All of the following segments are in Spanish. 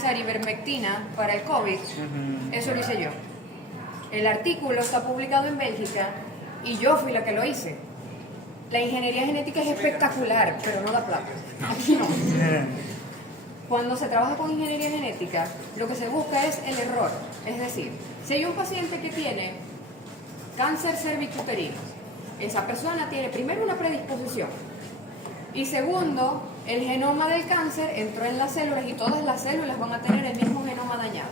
utilizar ivermectina para el COVID, eso lo hice yo. El artículo está publicado en Bélgica y yo fui la que lo hice. La ingeniería genética es espectacular, pero no da plata. Aquí no. Cuando se trabaja con ingeniería genética, lo que se busca es el error. Es decir, si hay un paciente que tiene cáncer cervicuterino, esa persona tiene primero una predisposición y segundo, el genoma del cáncer entró en las células y todas las células van a tener el mismo genoma dañado.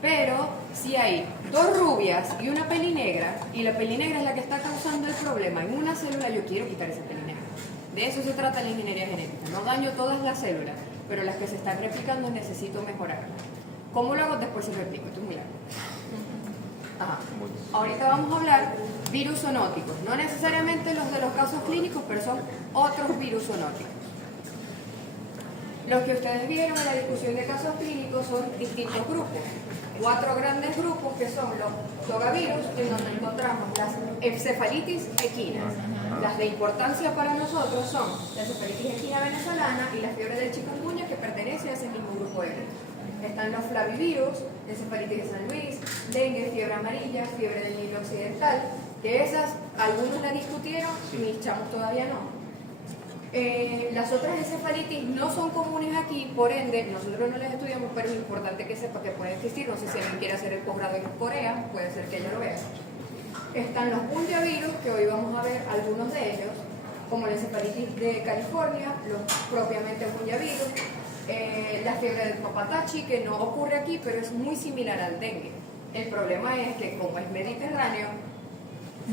Pero si hay dos rubias y una pelinegra, y la pelinegra es la que está causando el problema en una célula, yo quiero quitar esa pelinegra. De eso se trata la ingeniería genética. No daño todas las células, pero las que se están replicando necesito mejorarlas. ¿Cómo lo hago? Después se lo explico. Esto es muy largo. Ajá. Ahorita vamos a hablar virus zoonóticos. No necesariamente los de los casos clínicos, pero son otros virus zoonóticos. Los que ustedes vieron en la discusión de casos clínicos son distintos grupos. 4 grandes grupos que son los zogavirus, en donde encontramos las encefalitis equinas. Las de importancia para nosotros son la encefalitis equina venezolana y la fiebre del chikungunya, que pertenece a ese mismo grupo de virus. Están los flavivirus, encefalitis de San Luis, dengue, fiebre amarilla, fiebre del Nilo Occidental, que esas algunos la discutieron, mis chamos todavía no. Las otras encefalitis no son comunes aquí, por ende, nosotros no las estudiamos, pero es importante que sepa que pueden existir. No sé si alguien quiere hacer el posgrado en Corea, puede ser que ella lo vea. Están los puntiavirus, que hoy vamos a ver algunos de ellos, como la encefalitis de California, los propiamente puntiavirus, la fiebre del papatachi, que no ocurre aquí, pero es muy similar al dengue. El problema es que como es mediterráneo,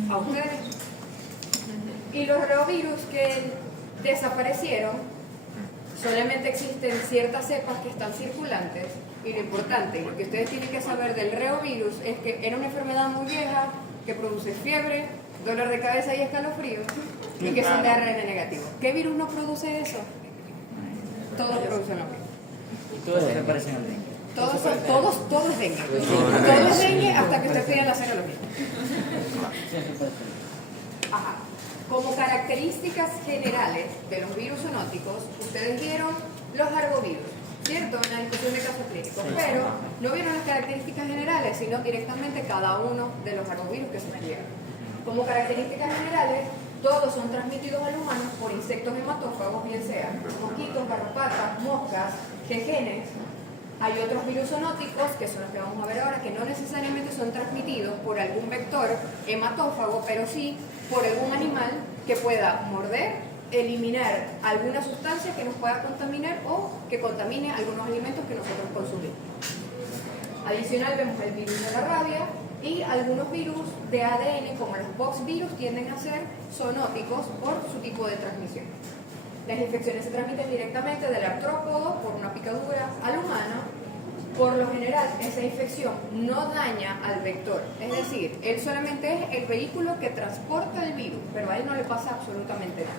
a ustedes, y los reovirus que desaparecieron, solamente existen ciertas cepas que están circulantes, y lo importante, lo que ustedes tienen que saber del reovirus es que era una enfermedad muy vieja que produce fiebre, dolor de cabeza y escalofríos, y que son de ARN negativo. ¿Qué virus no produce eso? Todos producen lo mismo. Y todos se parecen al dengue. Todos es dengue. Todo es dengue hasta que usted pida la serología. Ajá. Como características generales de los virus zoonóticos, ustedes vieron los arbovirus, ¿cierto? En la discusión de casos clínicos, pero no vieron las características generales, sino directamente cada uno de los arbovirus que se estudiaron. Como características generales, todos son transmitidos al humano por insectos hematófagos, bien sean mosquitos, garrapatas, moscas, jejenes. Hay otros virus zoonóticos, que son los que vamos a ver ahora, que no necesariamente son transmitidos por algún vector hematófago, pero sí por algún animal que pueda morder, eliminar alguna sustancia que nos pueda contaminar o que contamine algunos alimentos que nosotros consumimos. Adicional vemos el virus de la rabia y algunos virus de ADN, como los boxvirus, tienden a ser zoonóticos por su tipo de transmisión. Las infecciones se transmiten directamente del artrópodo por una picadura al humano. Por lo general, esa infección no daña al vector, es decir, él solamente es el vehículo que transporta el virus, pero a él no le pasa absolutamente nada.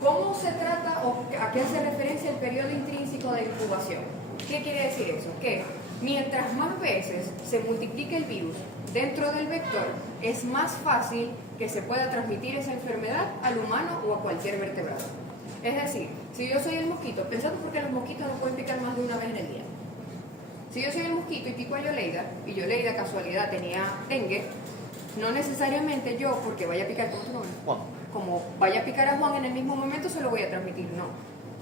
¿Cómo se trata o a qué hace referencia el periodo intrínseco de incubación? ¿Qué quiere decir eso? Que mientras más veces se multiplique el virus dentro del vector, es más fácil que se pueda transmitir esa enfermedad al humano o a cualquier vertebrado. Es decir, si yo soy el mosquito, pensando porque los mosquitos no pueden picar más de una vez en el día. Si yo soy el mosquito y pico a Yoleida, y Yoleida casualidad tenía dengue, no necesariamente yo, porque vaya a picar, ¿cómo tu nombre? Juan. Como vaya a picar a Juan en el mismo momento, se lo voy a transmitir, no.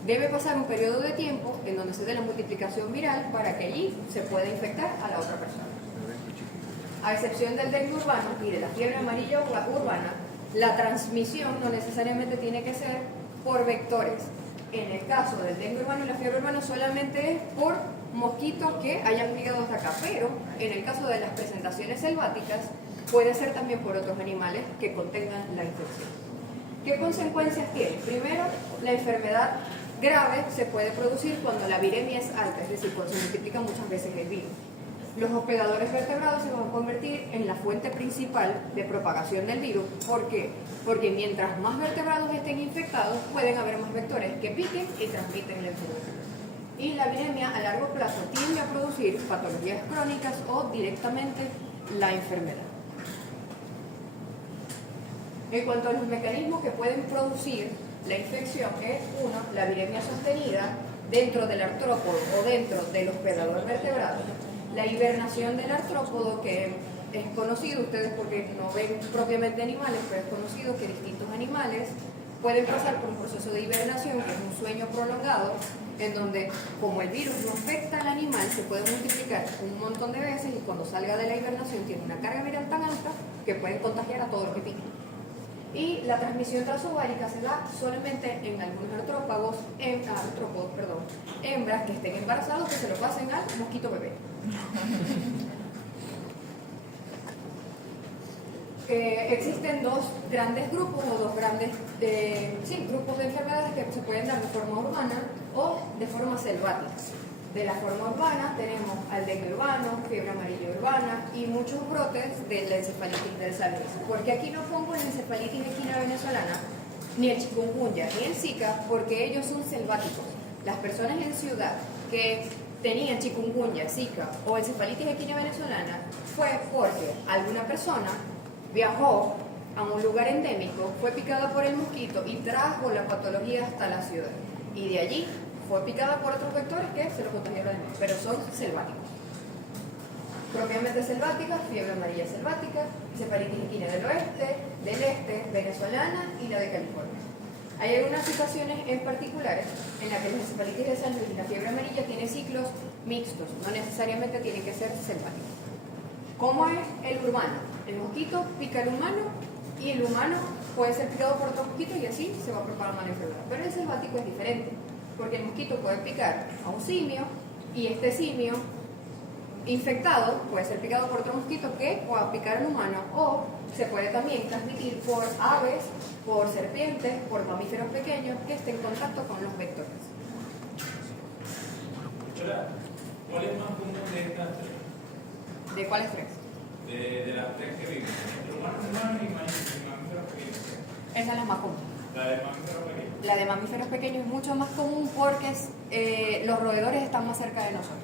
Debe pasar un periodo de tiempo en donde se dé la multiplicación viral para que allí se pueda infectar a la otra persona. A excepción del dengue urbano y de la fiebre amarilla urbana, la transmisión no necesariamente tiene que ser por vectores. En el caso del dengue urbano y la fiebre urbana solamente es por mosquitos que hayan picado hasta acá, pero en el caso de las presentaciones selváticas puede ser también por otros animales que contengan la infección. ¿Qué consecuencias tiene? Primero, la enfermedad grave se puede producir cuando la viremia es alta, es decir, cuando se multiplica muchas veces el virus. Los hospedadores vertebrados se van a convertir en la fuente principal de propagación del virus. ¿Por qué? Porque mientras más vertebrados estén infectados, pueden haber más vectores que piquen y transmiten la enfermedad. Y la viremia a largo plazo tiende a producir patologías crónicas o directamente la enfermedad. En cuanto a los mecanismos que pueden producir la infección, es uno, la viremia sostenida, dentro del artrópodo o dentro del hospedador vertebrado, la hibernación del artrópodo, que es conocido, ustedes porque no ven propiamente animales, pero es conocido que distintos animales pueden pasar por un proceso de hibernación, que es un sueño prolongado, en donde, como el virus no afecta al animal, se puede multiplicar un montón de veces y cuando salga de la hibernación tiene una carga viral tan alta que pueden contagiar a todo lo que pique. Y la transmisión transovárica se da solamente en algunos artrópodos, hembras que estén embarazados, que se lo pasen al mosquito bebé. Existen dos grandes grupos o dos grandes grupos de enfermedades que se pueden dar de forma urbana o de forma selvática. De la forma urbana tenemos al dengue urbano, fiebre amarilla urbana y muchos brotes de la encefalitis del Salmonella. Porque aquí no pongo la encefalitis equina venezolana, ni el chikungunya, ni el Zika, porque ellos son selváticos. Las personas en ciudad que tenían chikungunya, Zika o encefalitis equina venezolana fue porque alguna persona viajó a un lugar endémico, fue picada por el mosquito y trajo la patología hasta la ciudad. Y de allí fue picada por otros vectores que se lo contagiaron además, pero son selváticos. Propiamente selváticas, fiebre amarilla selvática, encefalitis equina del oeste, del este, venezolana y la de California. Hay algunas situaciones en particulares en las que la encefalitis de San Luis y la fiebre amarilla tienen ciclos mixtos, no necesariamente tienen que ser selváticos. ¿Cómo es el urbano? El mosquito pica al humano y el humano puede ser picado por otro mosquito y así se va propagando la enfermedad. Pero el selvático es diferente, porque el mosquito puede picar a un simio y este simio infectado puede ser picado por otro mosquito que pueda picar al humano, o se puede también transmitir por aves, por serpientes, por mamíferos pequeños que estén en contacto con los vectores. ¿Cuál es más común de estas tres? ¿De cuáles tres? De las tres que vimos. Humanos y mamíferos pequeños. Esa es la más común. La de mamíferos pequeños. La de mamíferos pequeños es mucho más común porque los roedores están más cerca de nosotros.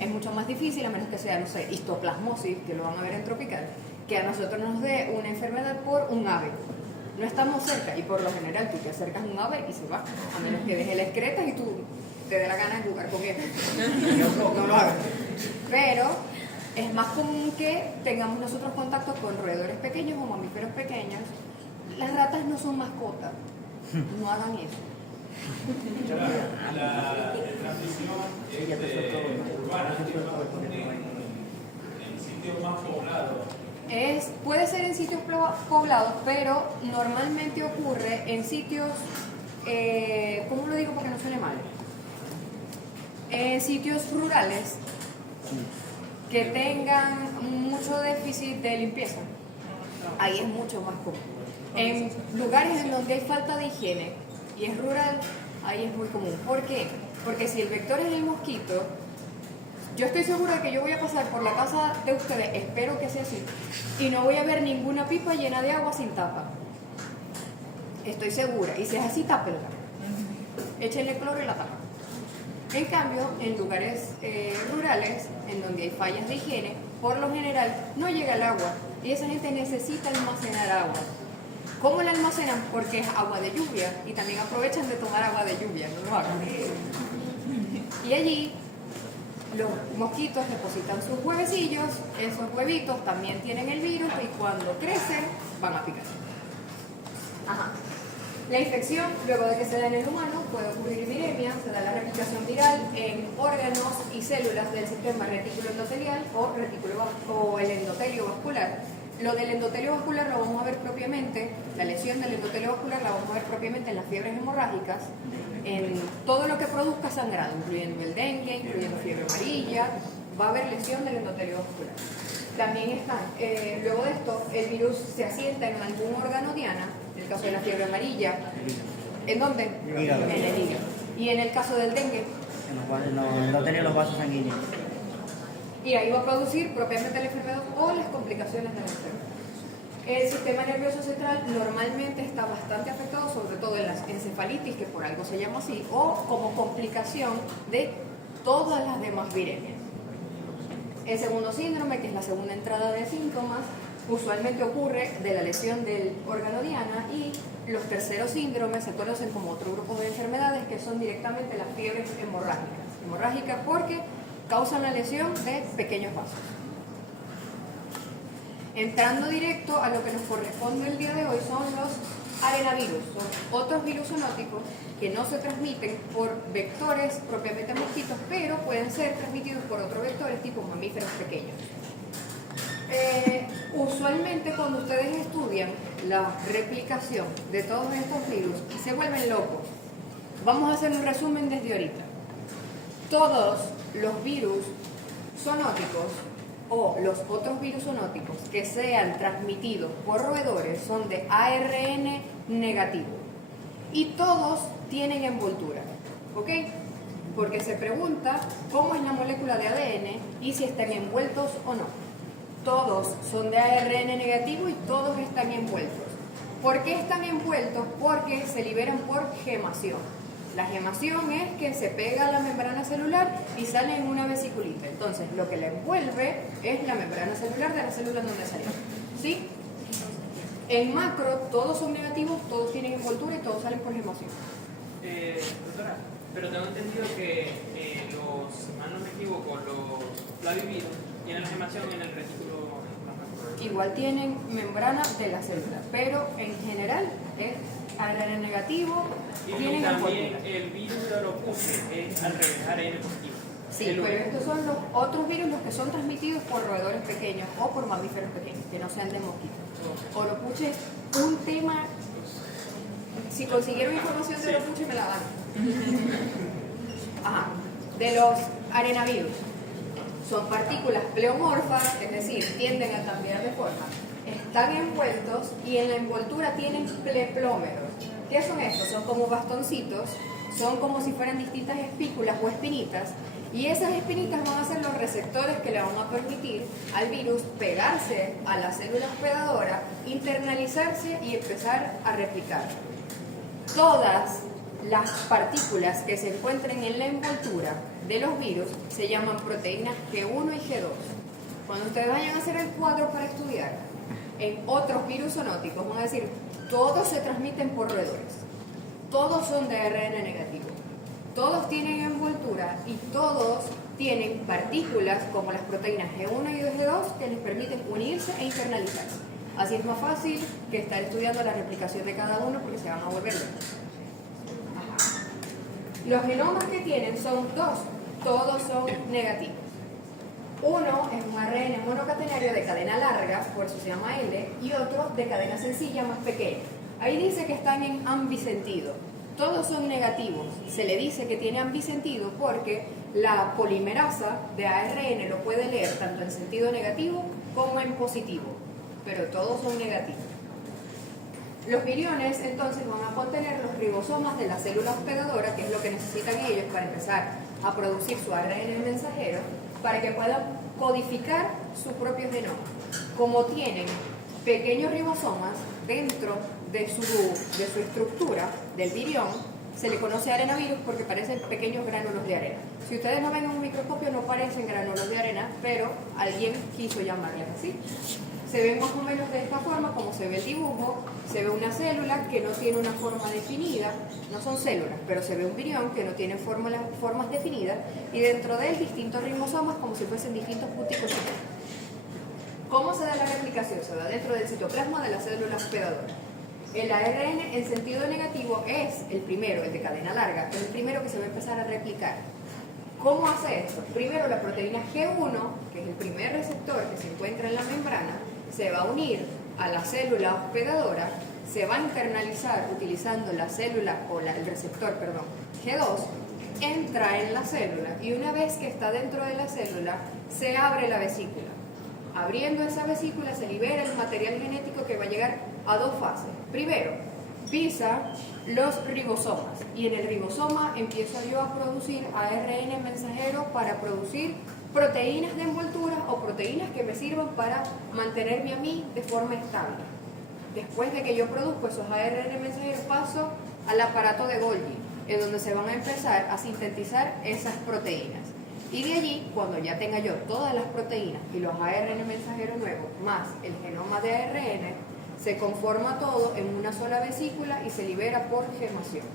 Es mucho más difícil, a menos que sea, no sé, histoplasmosis, que lo van a ver en tropical, que a nosotros nos dé una enfermedad por un ave. No estamos cerca y por lo general tú te acercas a un ave y se va, a menos que deje la excreta y tú te dé la gana de jugar con él. No lo hagas. Pero es más común que tengamos nosotros contacto con roedores pequeños o mamíferos pequeños. Las ratas no son mascotas, no hagan eso. La transmisión urbana en sitios más poblados. Puede ser en sitios poblados, pero normalmente ocurre en sitios, ¿cómo lo digo para que no suene mal? En sitios rurales que tengan mucho déficit de limpieza. Ahí es mucho más común. En lugares en donde hay falta de higiene y es rural, ahí es muy común. ¿Por qué? Porque si el vector es el mosquito, yo estoy segura de que yo voy a pasar por la casa de ustedes, espero que sea así, y no voy a ver ninguna pipa llena de agua sin tapa. Estoy segura. Y si es así, tápenla. Échenle cloro y la tapa. En cambio, en lugares rurales, en donde hay fallas de higiene, por lo general no llega el agua y esa gente necesita almacenar agua. ¿Cómo la almacenan? Porque es agua de lluvia y también aprovechan de tomar agua de lluvia, no lo hagan. Y allí los mosquitos depositan sus huevecillos, esos huevitos también tienen el virus y cuando crecen van a picar. Ajá. La infección, luego de que se da en el humano, puede ocurrir viremia, se da la replicación viral en órganos y células del sistema retículo endotelial o el endotelio vascular. Lo del endotelio vascular lo vamos a ver propiamente, la lesión del endotelio vascular la vamos a ver propiamente en las fiebres hemorrágicas, en todo lo que produzca sangrado, incluyendo el dengue, incluyendo fiebre amarilla, va a haber lesión del endotelio vascular. También están, luego de esto, el virus se asienta en algún órgano diana, en el caso de la fiebre amarilla, ¿en dónde? En el hígado. Y en el caso del dengue, no tener los vasos sanguíneos. Y ahí va a producir propiamente la enfermedad o las complicaciones de la enfermedad. El sistema nervioso central normalmente está bastante afectado, sobre todo en las encefalitis, que por algo se llama así, o como complicación de todas las demás viremias. El segundo síndrome, que es la segunda entrada de síntomas, usualmente ocurre de la lesión del órgano diana, y los terceros síndromes se conocen como otro grupo de enfermedades que son directamente las fiebres hemorrágicas. Hemorrágicas porque causan la lesión de pequeños vasos. Entrando directo a lo que nos corresponde el día de hoy son los arenavirus, son otros virus zoonóticos que no se transmiten por vectores propiamente mosquitos, pero pueden ser transmitidos por otros vectores tipo mamíferos pequeños. Usualmente cuando ustedes estudian la replicación de todos estos virus se vuelven locos. Vamos a hacer un resumen desde ahorita. Todos los virus zoonóticos o los otros virus zoonóticos que sean transmitidos por roedores son de ARN negativo y todos tienen envoltura, ¿ok? Porque se pregunta cómo es la molécula de ADN y si están envueltos o no. Todos son de ARN negativo y todos están envueltos. ¿Por qué están envueltos? Porque se liberan por gemación. La gemación es que se pega a la membrana celular y sale en una vesiculita. Entonces, lo que la envuelve es la membrana celular de la célula en donde salió. ¿Sí? En macro, todos son negativos, todos tienen envoltura y todos salen por gemación. Doctora, pero tengo entendido que los, si mal no me equivoco, los flavivirus tienen la gemación en el retículo. Igual tienen membrana de la célula, pero en general es ARN negativo, Y tienen también envoltura. el virus de Oropuche es al revés, ARN positivo. Sí, pero estos son los otros virus los que son transmitidos por roedores pequeños o por mamíferos pequeños, que no sean de mosquitos. Oropuche es un tema. Si consiguieron información de Oropuche, me la dan. Ajá. De los arenavirus. Son partículas pleomorfas, es decir, tienden a cambiar de forma. Están envueltos y en la envoltura tienen pleplómeros. ¿Qué son estos? Son como bastoncitos, son como si fueran distintas espículas o espinitas, y esas espinitas van a ser los receptores que le van a permitir al virus pegarse a la célula hospedadora, internalizarse y empezar a replicar. Todas las partículas que se encuentren en la envoltura de los virus se llaman proteínas G1 y G2. Cuando ustedes vayan a hacer el cuadro para estudiar en otros virus zoonóticos, van a decir, todos se transmiten por roedores, todos son de ARN negativo, todos tienen envoltura y todos tienen partículas como las proteínas G1 y G2 que les permiten unirse e internalizarse. Así es más fácil que estar estudiando la replicación de cada uno porque se van a volver locos. Los genomas que tienen son dos, todos son negativos. Uno es un ARN monocatenario de cadena larga, por eso se llama L, y otro de cadena sencilla más pequeña. Ahí dice que están en ambisentido. Todos son negativos. Se le dice que tiene ambisentido porque la polimerasa de ARN lo puede leer tanto en sentido negativo como en positivo, pero todos son negativos. Los viriones entonces van a contener los ribosomas de la célula hospedadora, que es lo que necesitan ellos para empezar a producir su ARN mensajero, para que puedan codificar su propio genoma. Como tienen pequeños ribosomas dentro de su estructura del virión, se le conoce arenavirus porque parecen pequeños gránulos de arena. Si ustedes lo ven en un microscopio no parecen gránulos de arena, pero alguien quiso llamarles así. Se ven más o menos de esta forma, como se ve el dibujo. Se ve una célula que no tiene una forma definida, no son células, pero se ve un virión que no tiene formas definidas, y dentro de él distintos ribosomas como si fuesen distintos punticos. ¿Cómo se da la replicación? Se da dentro del citoplasma de la célula hospedadora. El ARN en sentido negativo es el primero, el de cadena larga, es el primero que se va a empezar a replicar. ¿Cómo hace esto? Primero la proteína G1, que es el primer receptor que se encuentra en la membrana, se va a unir a la célula hospedadora, se va a internalizar utilizando la célula, el receptor, G2, entra en la célula y una vez que está dentro de la célula, se abre la vesícula. Abriendo esa vesícula se libera el material genético que va a llegar a dos fases. Primero, pisa los ribosomas y en el ribosoma empiezo yo a producir ARN mensajero para producir proteínas de envoltura o proteínas que me sirvan para mantenerme a mí de forma estable. Después de que yo produzco esos ARN mensajeros, paso al aparato de Golgi, en donde se van a empezar a sintetizar esas proteínas. Y de allí, cuando ya tenga yo todas las proteínas y los ARN mensajeros nuevos, más el genoma de ARN, se conforma todo en una sola vesícula y se libera por gemación.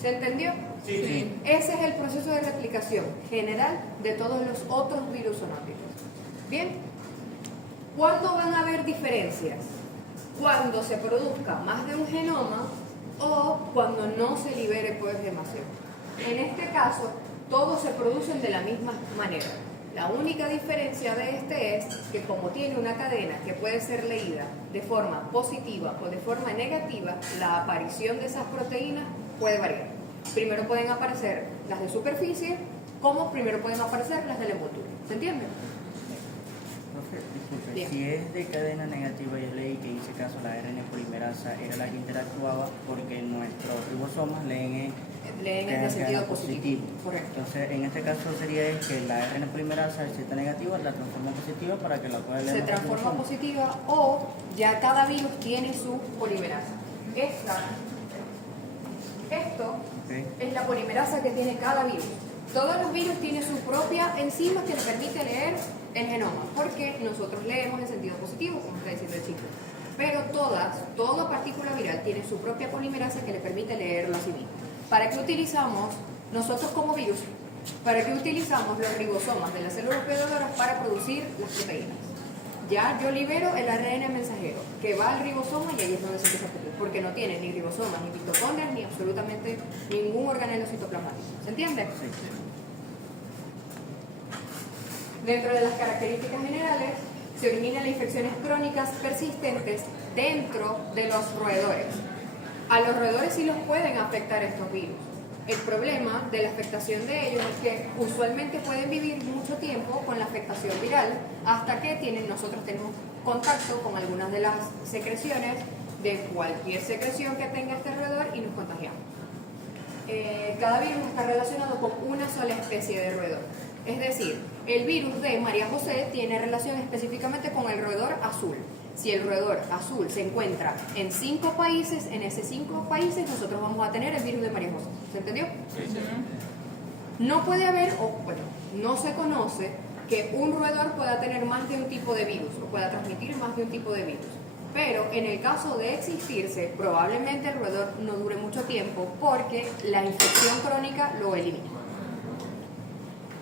¿Se entendió? Sí. Ese es el proceso de replicación general de todos los otros virus zoonóticos. Bien, ¿cuándo van a haber diferencias? Cuando se produzca más de un genoma o cuando no se libere por gemación. En este caso, todos se producen de la misma manera. La única diferencia de este es que como tiene una cadena que puede ser leída de forma positiva o de forma negativa, la aparición de esas proteínas puede variar. Primero pueden aparecer las de superficie, como primero pueden aparecer las de la envoltura. ¿Se entiende? Profe, disculpe, Bien. si es de cadena negativa, yo leí que en ese caso la ARN polimerasa era la que interactuaba porque nuestros ribosomas leen Leen en el sentido positivo. Correcto. Entonces, en este caso sería que la ARN polimerasa, si está negativa, la transforma positiva para que la pueda leer. Se nuestro transforma ribosoma. positiva o ya cada virus tiene su polimerasa. Esto Ok. es la polimerasa que tiene cada virus. Todos los virus tienen su propia enzima que le permite leer el genoma, porque nosotros leemos en sentido positivo, como está diciendo el chico. Pero toda partícula viral tiene su propia polimerasa que le permite leerlo a sí mismo. ¿Para qué utilizamos nosotros como virus? ¿Para qué utilizamos los ribosomas de las células hospedadoras para producir las proteínas? Ya yo libero el ARN mensajero, que va al ribosoma y ahí es donde se empieza a producir, porque no tiene ni ribosomas, ni mitocondrias, ni absolutamente ningún organelo citoplasmático. ¿Se entiende? Sí. Dentro de las características generales, se eliminan infecciones crónicas persistentes dentro de los roedores. A los roedores sí los pueden afectar estos virus. El problema de la afectación de ellos es que usualmente pueden vivir mucho tiempo con la afectación viral hasta que nosotros tenemos contacto con algunas de las secreciones de cualquier secreción que tenga este roedor y nos contagiamos. Cada virus está relacionado con una sola especie de roedor. Es decir, el virus de María José tiene relación específicamente con el roedor azul. Si el roedor azul se encuentra en 5 países, en esos 5 países nosotros vamos a tener el virus de María José. ¿Se entendió? No puede haber, no se conoce que un roedor pueda tener más de un tipo de virus o pueda transmitir más de un tipo de virus. Pero en el caso de existirse, probablemente el roedor no dure mucho tiempo porque la infección crónica lo elimina.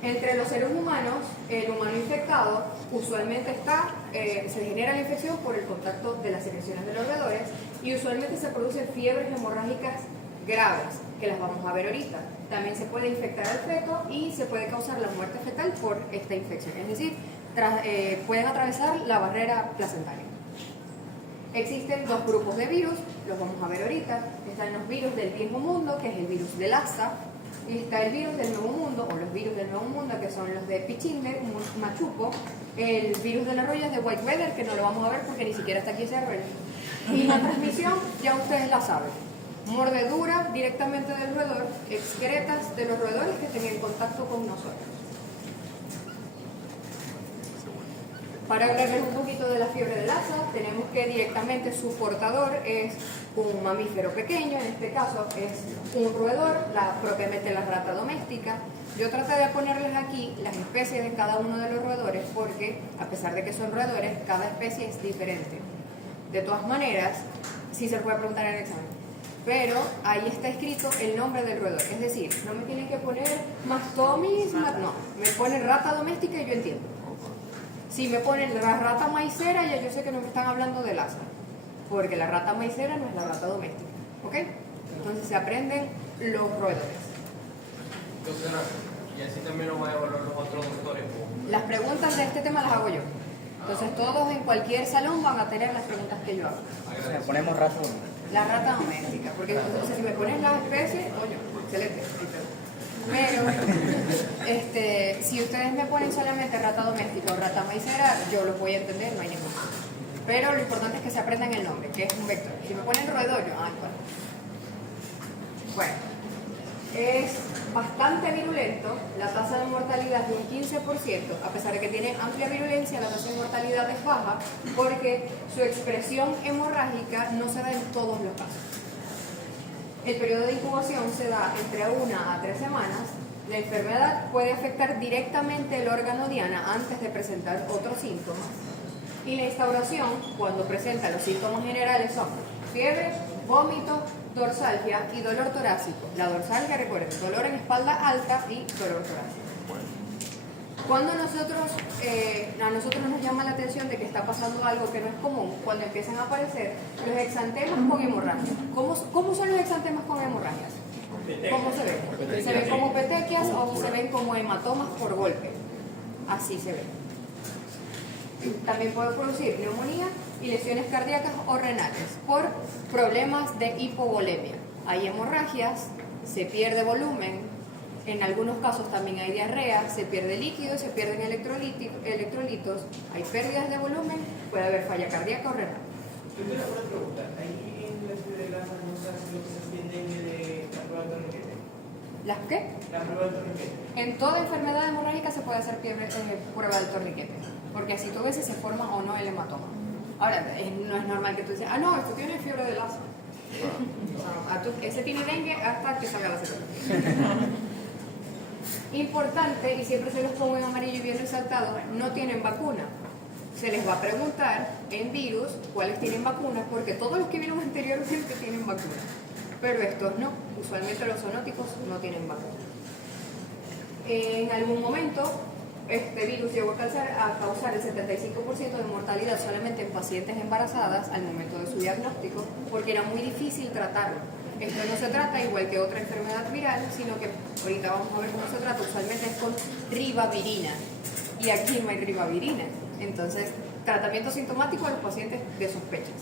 Entre los seres humanos, el humano infectado usualmente se genera la infección por el contacto de las secreciones de los roedores y usualmente se producen fiebres hemorrágicas graves, que las vamos a ver ahorita. También se puede infectar al feto y se puede causar la muerte fetal por esta infección, es decir, pueden atravesar la barrera placentaria. Existen 2 grupos de virus, los vamos a ver ahorita. Están los virus del viejo mundo, que es el virus de Lassa, y está el virus del nuevo mundo, o los virus del nuevo mundo, que son los de Pichinder, Machuco, el virus de la roya de White Weather, que no lo vamos a ver porque ni siquiera está aquí ese roya. Y la transmisión, ya ustedes la saben. Mordedura directamente del roedor, excretas de los roedores que estén en contacto con nosotros. Para hablarles un poquito de la fiebre de Lassa, tenemos que directamente su portador es un mamífero pequeño, en este caso es un roedor, propiamente la rata doméstica. Yo traté de ponerles aquí las especies de cada uno de los roedores porque, a pesar de que son roedores, cada especie es diferente. De todas maneras, sí se puede preguntar en el examen, pero ahí está escrito el nombre del roedor. Es decir, no me tienen que poner mastomis, no, me ponen rata doméstica y yo entiendo. Si me ponen la rata maicera, ya yo sé que no me están hablando de Lassa, porque la rata maicera no es la rata doméstica, ¿ok? Entonces se aprenden los roedores. Doctora, y así también lo van a evaluar los otros doctores. Las preguntas de este tema las hago yo. Entonces todos en cualquier salón van a tener las preguntas que yo hago. O sea, ponemos razón. La rata doméstica, porque entonces si me pones las especies, oye, excelente. Pero si ustedes me ponen solamente rata doméstica o rata maicera, yo los voy a entender, no hay ningún problema. Pero lo importante es que se aprendan el nombre, que es un vector. Si me ponen roedor, yo, bueno, es bastante virulento, la tasa de mortalidad es de un 15%, a pesar de que tiene amplia virulencia, la tasa de mortalidad es baja, porque su expresión hemorrágica no se da en todos los casos. El periodo de incubación se da entre 1 a 3 semanas La enfermedad puede afectar directamente el órgano diana antes de presentar otros síntomas. Y la instauración, cuando presenta los síntomas generales, son fiebre, vómito, dorsalgia y dolor torácico. La dorsalgia, recuerden, dolor en espalda alta y dolor torácico. Cuando a nosotros nos llama la atención de que está pasando algo que no es común, cuando empiezan a aparecer los exantemas con hemorragia. ¿Cómo son los exantemas con hemorragias? ¿Cómo se ven? Se ven como petequias o se ven como hematomas por golpe. Así se ven. También puede producir neumonía y lesiones cardíacas o renales por problemas de hipovolemia. Hay hemorragias, se pierde volumen, en algunos casos también hay diarrea, se pierde líquido, se pierden electrolitos, hay pérdidas de volumen, puede haber falla cardíaca o renal. Yo tengo una pregunta. Ahí en la ciudad de las famosas lo que se entiende de la prueba de torniquete. ¿Las qué? La prueba del torniquete. En toda enfermedad hemorrágica se puede hacer prueba del torniquete, porque así tú ves si se forma o no el hematoma. Ahora, no es normal que tú dices, no, esto tiene fiebre de Lassa. Ese tiene dengue hasta que salga la célula. Importante, y siempre se los pongo en amarillo y bien resaltado, no tienen vacuna. Se les va a preguntar en virus cuáles tienen vacunas, porque todos los que vieron anteriormente tienen vacuna, pero estos no. Usualmente los zoonóticos no tienen vacuna. En algún momento este virus llegó a causar el 75% de mortalidad solamente en pacientes embarazadas al momento de su diagnóstico, porque era muy difícil tratarlo. Esto no se trata igual que otra enfermedad viral, sino que ahorita vamos a ver cómo se trata. Usualmente es con ribavirina, y aquí no hay ribavirina. Entonces, tratamiento sintomático a los pacientes de sospechas.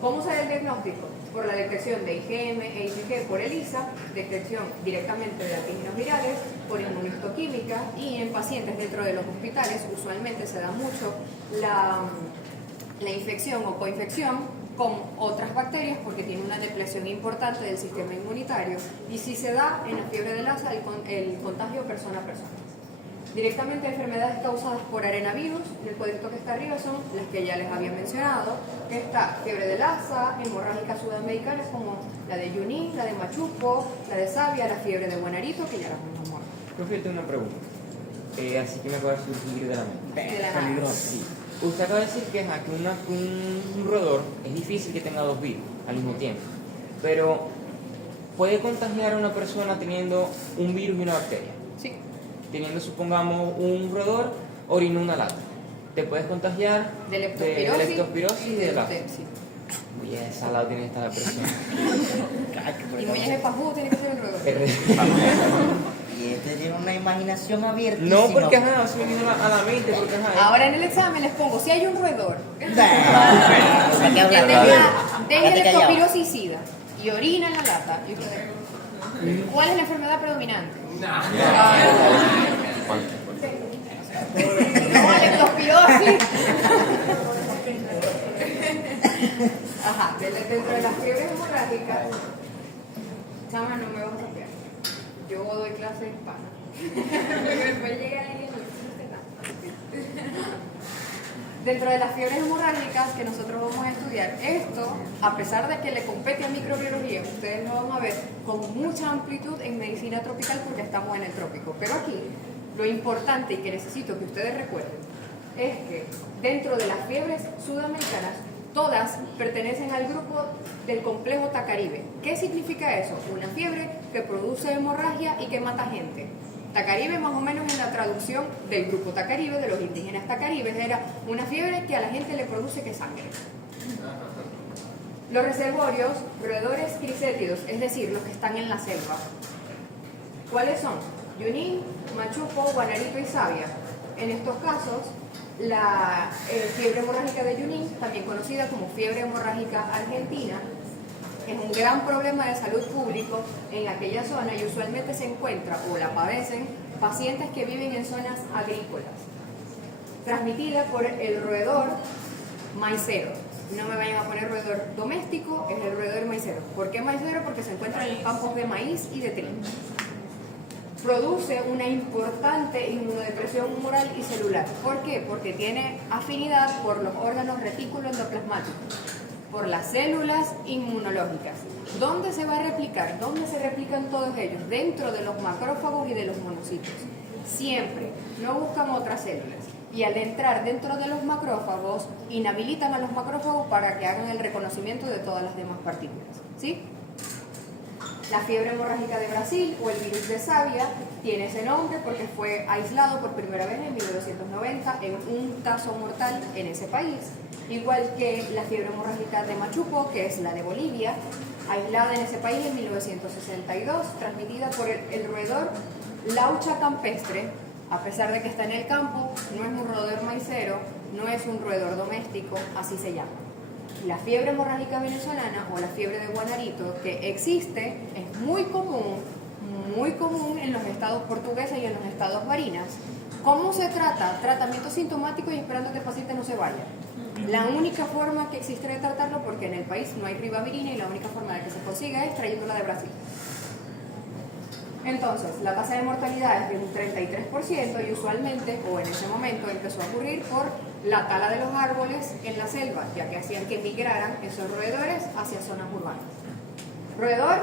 ¿Cómo se da el diagnóstico? Por la detección de IgM e IgG por ELISA, detección directamente de antígenos virales, por inmunohistoquímica, y en pacientes dentro de los hospitales usualmente se da mucho la infección o coinfección con otras bacterias porque tiene una depleción importante del sistema inmunitario, y si se da en la fiebre de Lassa el contagio persona a persona. Directamente enfermedades causadas por arenavirus, el cuadrito que está arriba son las que ya les había mencionado. Está fiebre de Lassa, hemorrágicas sudamericanas como la de Junín, la de Machuco, la de Savia, la fiebre de Buenarito, que ya las hemos muerto. Profe, yo tengo una pregunta, así que me acaba de surgir de la mente. De la nada. Sí. Usted acaba de decir que un roedor es difícil que tenga dos virus al mismo tiempo, pero ¿puede contagiar a una persona teniendo un virus y una bacteria? Sí. Teniendo, supongamos, un roedor orinó una lata. ¿Te puedes contagiar De leptospirosis y de lata? sí. Uy, esa lata tiene esta presión. Y muelles de pajú tiene que ser el roedor. Y este tiene una imaginación abierta. No, porque se me vino a la mente, porque Ahora en el examen les pongo, si hay un roedor que Tenga tenga leptospirosis y sida y orina en la lata, y ustedes, ¿cuál es la enfermedad predominante? No, leptospirosis. Ajá, dentro de las fiebres hemorrágicas, chama, no me vas a sapear. Yo doy clase de hispana. Después llega alguien y dice nada. Dentro de las fiebres hemorrágicas que nosotros vamos a estudiar, esto, a pesar de que le compete a microbiología, ustedes lo van a ver con mucha amplitud en medicina tropical porque estamos en el trópico. Pero aquí, lo importante y que necesito que ustedes recuerden es que dentro de las fiebres sudamericanas, todas pertenecen al grupo del complejo Tacaribe. ¿Qué significa eso? Una fiebre que produce hemorragia y que mata gente. Tacaribe, más o menos en la traducción del grupo Tacaribe, de los indígenas tacaribes, era una fiebre que a la gente le produce que sangre. Los reservorios, roedores cricétidos, es decir, los que están en la selva. ¿Cuáles son? Junín, Machuco, Buenarito y Savia. En estos casos, la fiebre hemorrágica de Junín, también conocida como fiebre hemorrágica argentina, es un gran problema de salud público en aquella zona y usualmente se encuentra o la padecen pacientes que viven en zonas agrícolas, transmitida por el roedor maicero. No me vayan a poner roedor doméstico, es el roedor maicero. ¿Por qué maicero? Porque se encuentra en los campos de maíz y de trigo. Produce una importante inmunodepresión humoral y celular. ¿Por qué? Porque tiene afinidad por los órganos retículo endoplasmáticos. por las células inmunológicas. ¿Dónde se va a replicar? ¿Dónde se replican todos ellos? Dentro de los macrófagos y de los monocitos. Siempre. No buscan otras células. Y al entrar dentro de los macrófagos, inhabilitan a los macrófagos para que hagan el reconocimiento de todas las demás partículas. ¿Sí? La fiebre hemorrágica de Brasil o el virus de Savia tiene ese nombre porque fue aislado por primera vez en 1990 en un caso mortal en ese país. Igual que la fiebre hemorrágica de Machuco, que es la de Bolivia, aislada en ese país en 1962, transmitida por el roedor Laucha campestre. A pesar de que está en el campo, no es un roedor maicero, no es un roedor doméstico, así se llama. La fiebre hemorrágica venezolana o la fiebre de Guanarito, que existe, es muy común en los estados portugueses y en los estados marinas. ¿Cómo se trata? Tratamiento sintomático y esperando que el paciente no se vaya. La única forma que existe de tratarlo, porque en el país no hay ribavirina y la única forma de que se consiga es trayéndola de Brasil. Entonces, la tasa de mortalidad es de un 33% y usualmente, o en ese momento, empezó a ocurrir por la tala de los árboles en la selva, ya que hacían que migraran esos roedores hacia zonas urbanas. Roedor,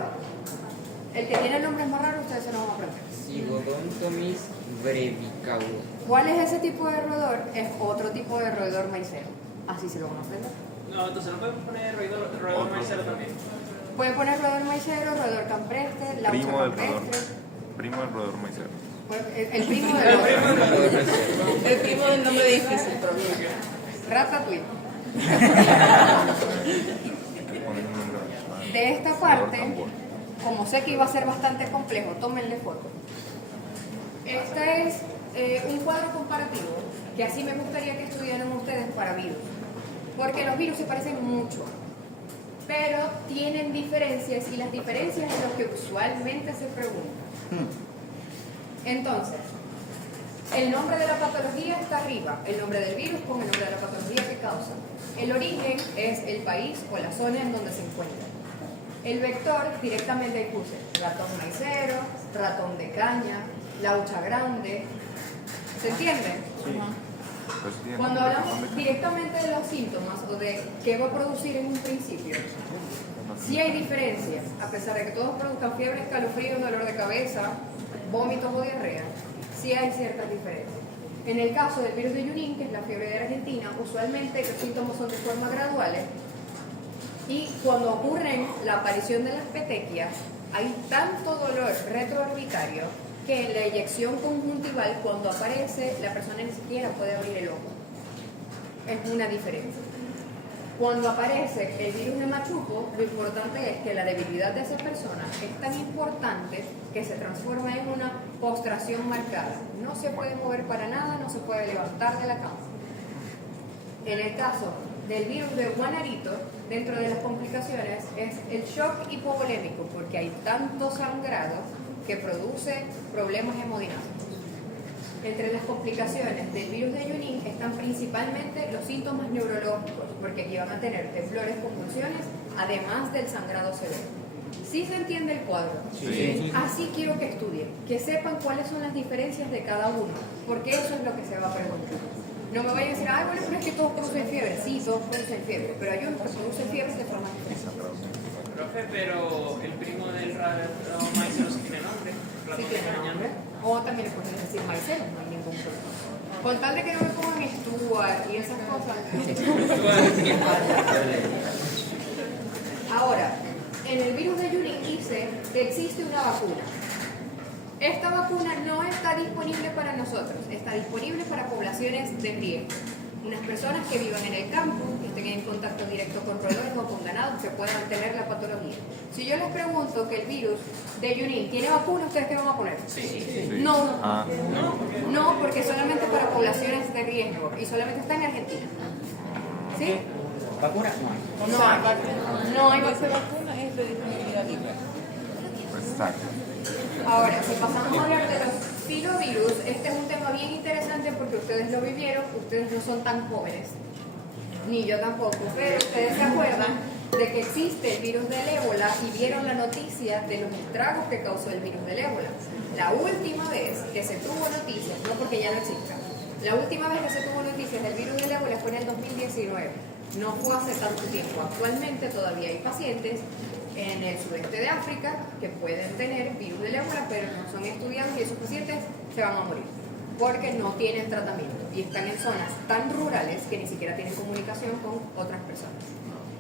el que tiene el nombre más raro, ustedes se lo van a aprender. Sigodontomis brevicaudum. ¿Cuál es ese tipo de roedor? Es otro tipo de roedor maicero. Así se lo van a aprender. No, entonces no podemos poner roedor maicero también. Pueden poner roedor maicero, roedor campestre, laucha Primo del roedor. campestre. Primo del roedor maicero. El primo del roedor. El primo del nombre difícil. Ratatouille. Que ponen un nombre. De esta parte, como sé que iba a ser bastante complejo, tómenle foto. Este es un cuadro comparativo que así me gustaría que estudiaran ustedes para virus. Porque los virus se parecen mucho, pero tienen diferencias y las diferencias es lo que usualmente se pregunta. Entonces, el nombre de la patología está arriba, el nombre del virus con el nombre de la patología que causa. El origen es el país o la zona en donde se encuentra. El vector directamente ahí puse ratón maicero, ratón de caña, laucha grande. ¿Se entiende? Sí. Pues tiene Cuando nombre, hablamos nombre. directamente de los síntomas o de qué va a producir en un principio, sí hay diferencias, a pesar de que todos produzcan fiebre, escalofrío, dolor de cabeza, vómitos o diarrea, sí hay ciertas diferencias. En el caso del virus de Junín, que es la fiebre de Argentina, usualmente los síntomas son de forma graduales y cuando ocurre la aparición de las petequias, hay tanto dolor retroorbitario que en la eyección conjuntival, cuando aparece, la persona ni siquiera puede abrir el ojo. Es una diferencia. Cuando aparece el virus de Machuco, lo importante es que la debilidad de esa persona es tan importante que se transforma en una postración marcada. No se puede mover para nada, no se puede levantar de la cama. En el caso del virus de Guanarito, dentro de las complicaciones es el shock hipovolémico, porque hay tanto sangrado que produce problemas hemodinámicos. Entre las complicaciones del virus de Junín están principalmente los síntomas neurológicos, porque aquí van a tener temblores, convulsiones, además del sangrado severo. ¿Sí se entiende el cuadro? Sí. Así quiero que estudien, que sepan cuáles son las diferencias de cada uno, porque eso es lo que se va a preguntar. No me vayan a decir, bueno, pero es que todos producen fiebre. Sí, todos producen fiebre, pero hay unos que producen fiebre de forma diferente. Profe, pero el primo del ratón maicero sí tiene nombre. Sí Ratón de tiene caña. nombre. O también le pueden decir maicero, no hay ningún problema. Con tal de que no me pongan Stuart y esas cosas. Ahora, en el virus de Junín dice que existe una vacuna. Esta vacuna no está disponible para nosotros, está disponible para poblaciones de riesgo. Unas personas que vivan en el campo, que estén en contacto directo con roedores o con ganados, que puedan tener la patología. Si yo les pregunto que el virus de Junín tiene vacuna, ¿ustedes qué van a poner? Sí. No, Ah. no, porque solamente para poblaciones de riesgo y solamente está en Argentina. ¿Sí? ¿Vacuna? No hay. No hay Esa vacuna. vacuna es de disponibilidad libre. Exacto. Ahora, si pasamos a hablar de los filovirus, este es un tema bien interesante porque ustedes lo vivieron, ustedes no son tan jóvenes, ni yo tampoco, pero ustedes se acuerdan de que existe el virus del ébola y vieron la noticia de los estragos que causó el virus del ébola. La última vez que se tuvo noticias, no porque ya no exista, la última vez que se tuvo noticias del virus del ébola fue en el 2019. No fue hace tanto tiempo. Actualmente todavía hay pacientes en el sudeste de África que pueden tener virus del ébola, pero no son estudiados y esos pacientes se van a morir porque no tienen tratamiento y están en zonas tan rurales que ni siquiera tienen comunicación con otras personas.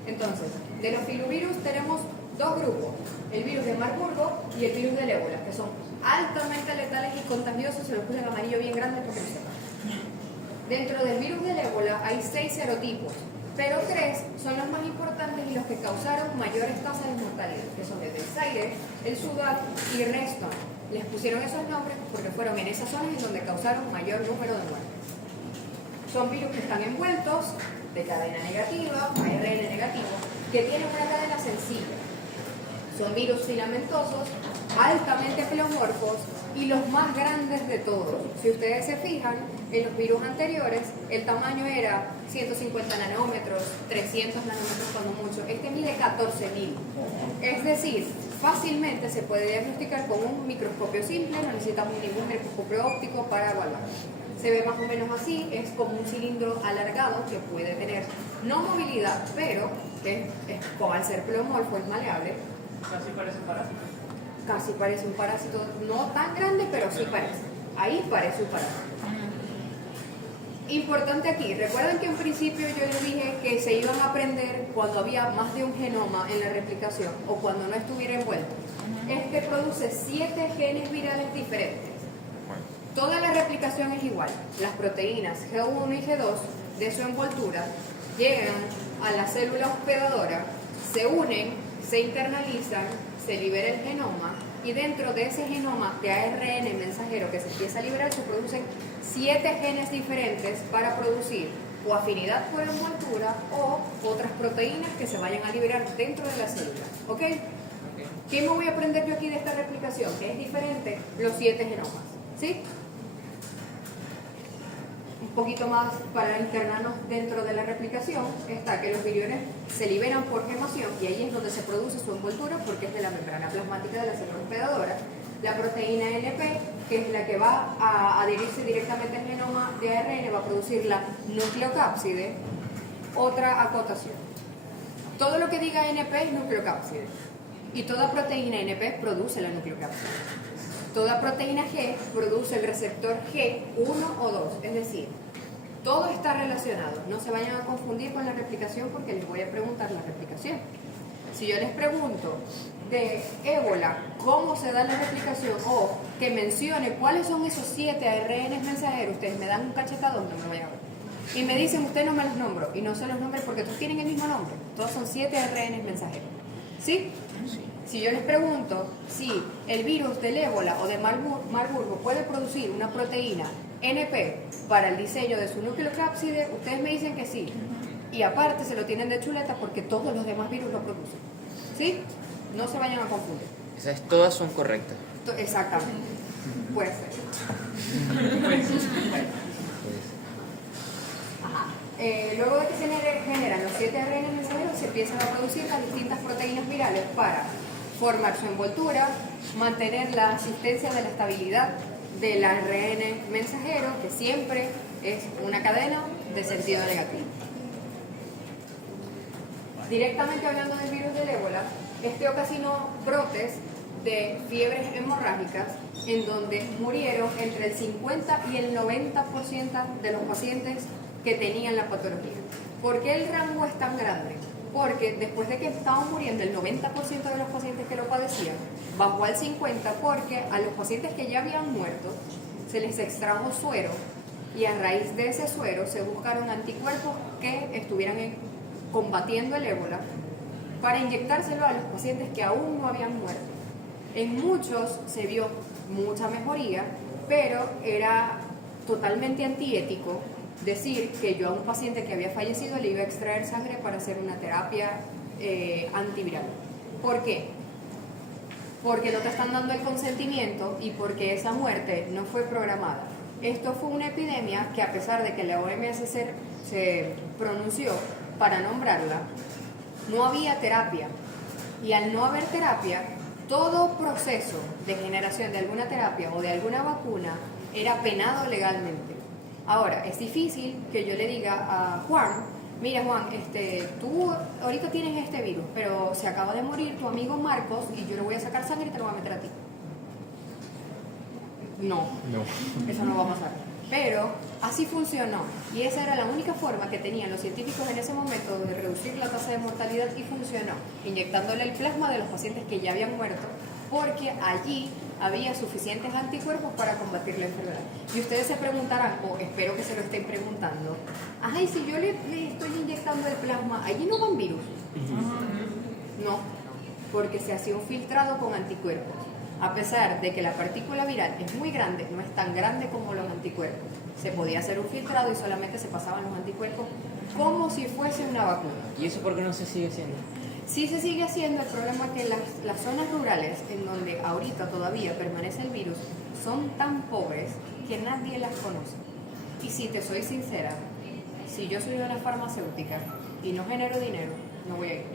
Entonces, de los filovirus tenemos dos grupos, el virus de Marburgo y el virus del ébola, que son altamente letales y contagiosos. Se los puse en amarillo bien grande porque no sepan. Dentro del virus del ébola hay 6 serotipos, pero 3 son los más importantes y los que causaron mayores tasas de mortalidad, que son el del Zaire, el Sudán y Reston. Les pusieron esos nombres porque fueron en esas zonas en donde causaron mayor número de muertes. Son virus que están envueltos de cadena negativa, ARN negativo, que tienen una cadena sencilla. Son virus filamentosos, altamente pleomorfos y los más grandes de todos. Si ustedes se fijan, en los virus anteriores el tamaño era 150 nanómetros, 300 nanómetros cuando mucho. Este mide 14.000. Es decir, fácilmente se puede diagnosticar con un microscopio simple, no necesitamos ningún microscopio óptico para evaluarlo. Se ve más o menos así, es como un cilindro alargado que puede tener no movilidad, pero que al ser pleomorfo es maleable. Casi parece un parásito. Casi parece un parásito, no tan grande, pero sí parece. Ahí parece un parásito. Importante aquí, recuerden que en principio yo les dije que se iban a aprender cuando había más de un genoma en la replicación o cuando no estuviera envuelto. Este produce 7 genes virales diferentes. Toda la replicación es igual. Las proteínas G1 y G2 de su envoltura llegan a la célula hospedadora, se unen, se internalizan, se libera el genoma y dentro de ese genoma de ARN mensajero que se empieza a liberar se producen 7 genes diferentes para producir o afinidad por envoltura o otras proteínas que se vayan a liberar dentro de la célula. ¿Ok? ¿Qué me voy a aprender yo aquí de esta replicación? Que es diferente los 7 genomas. ¿Sí? Un poquito más para internarnos dentro de la replicación está que los viriones se liberan por gemación y ahí es donde se produce su envoltura porque es de la membrana plasmática de la célula hospedadora. La proteína NP, que es la que va a adherirse directamente al genoma de ARN, va a producir la nucleocápside. Otra acotación. Todo lo que diga NP es nucleocápside y toda proteína NP produce la nucleocápside. Toda proteína G produce el receptor G1 o 2, es decir, todo está relacionado. No se vayan a confundir con la replicación porque les voy a preguntar la replicación. Si yo les pregunto de ébola cómo se da la replicación o que mencione cuáles son esos 7 ARN mensajeros, ustedes me dan un cachetadón, no me vayan a ver. Y me dicen, usted no me los nombro, y no se los nombres porque todos tienen el mismo nombre. Todos son 7 ARN mensajeros. ¿Sí? Si yo les pregunto si el virus del ébola o de Marburgo puede producir una proteína NP para el diseño de su nucleocápside, ustedes me dicen que sí. Y aparte se lo tienen de chuleta porque todos los demás virus lo producen. ¿Sí? No se vayan a confundir. Esas todas son correctas. Exactamente. Puede ser. Ajá. Luego de que se generan los 7 ARN mensajeros, se empiezan a producir las distintas proteínas virales para formar su envoltura, mantener la asistencia de la estabilidad del ARN mensajero, que siempre es una cadena de sentido negativo. Directamente hablando del virus del ébola, este ocasionó brotes de fiebres hemorrágicas en donde murieron entre el 50 y el 90% de los pacientes que tenían la patología. ¿Por qué el rango es tan grande? Porque después de que estaban muriendo el 90% de los pacientes que lo padecían, bajó al 50% porque a los pacientes que ya habían muerto se les extrajo suero y a raíz de ese suero se buscaron anticuerpos que estuvieran combatiendo el ébola para inyectárselo a los pacientes que aún no habían muerto. En muchos se vio mucha mejoría, pero era totalmente antiético decir que yo a un paciente que había fallecido le iba a extraer sangre para hacer una terapia antiviral. ¿Por qué? Porque no te están dando el consentimiento y porque esa muerte no fue programada. Esto fue una epidemia que, a pesar de que la OMS se pronunció para nombrarla, no había terapia. Y al no haber terapia, todo proceso de generación de alguna terapia o de alguna vacuna era penado legalmente. Ahora, es difícil que yo le diga a Juan mira Juan, tú ahorita tienes este virus, pero se acaba de morir tu amigo Marcos y yo le voy a sacar sangre y te lo voy a meter a ti. No, eso no va a pasar. Pero así funcionó y esa era la única forma que tenían los científicos en ese momento de reducir la tasa de mortalidad y funcionó, inyectándole el plasma de los pacientes que ya habían muerto, porque allí había suficientes anticuerpos para combatir la enfermedad. Y ustedes se preguntarán, o espero que se lo estén preguntando, ajá, y si yo le estoy inyectando el plasma, ¿allí no van virus? No, porque se hacía un filtrado con anticuerpos. A pesar de que la partícula viral es muy grande, no es tan grande como los anticuerpos. Se podía hacer un filtrado y solamente se pasaban los anticuerpos como si fuese una vacuna. ¿Y eso por qué no se sigue haciendo? Sí se sigue haciendo, el problema es que las zonas rurales, en donde ahorita todavía permanece el virus, son tan pobres que nadie las conoce. Y si te soy sincera, si yo soy una farmacéutica y no genero dinero, no voy a ir.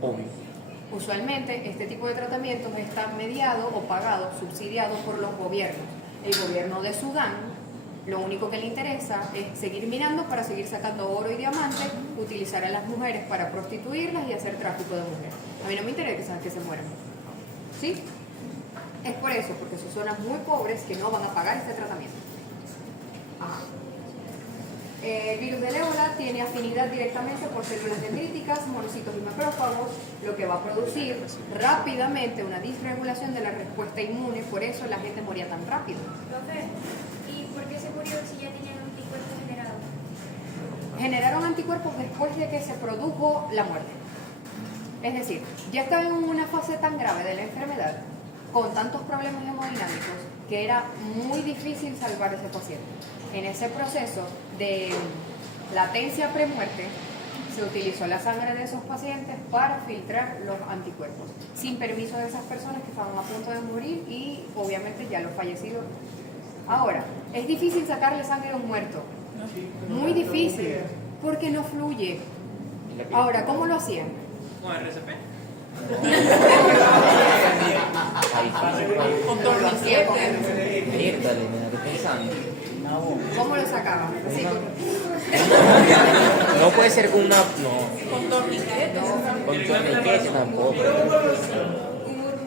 Obvio. Usualmente este tipo de tratamientos está mediado o pagado, subsidiado por los gobiernos. El gobierno de Sudán, lo único que le interesa es seguir minando para seguir sacando oro y diamantes, utilizar a las mujeres para prostituirlas y hacer tráfico de mujeres. A mí no me interesa que se mueran. ¿Sí? Es por eso, porque son zonas muy pobres que no van a pagar este tratamiento. Ajá. El virus del ébola tiene afinidad directamente por células dendríticas, monocitos y macrófagos, lo que va a producir rápidamente una disregulación de la respuesta inmune, por eso la gente moría tan rápido. Profe, ¿y por qué se murió si ya tenían anticuerpos generados? Generaron anticuerpos después de que se produjo la muerte. Es decir, ya estaba en una fase tan grave de la enfermedad, con tantos problemas hemodinámicos, que era muy difícil salvar a ese paciente. En ese proceso de latencia premuerte, se utilizó la sangre de esos pacientes para filtrar los anticuerpos, sin permiso de esas personas que estaban a punto de morir y obviamente ya los fallecidos. Ahora, es difícil sacarle sangre a un muerto, muy difícil, porque no fluye. Ahora, ¿cómo lo hacían? Con RCP. Con torniquete. Mírtale, me estoy pensando. ¿Cómo lo sacaban? Así, No puede ser con una. No, Con torniquete. con torniquete tampoco.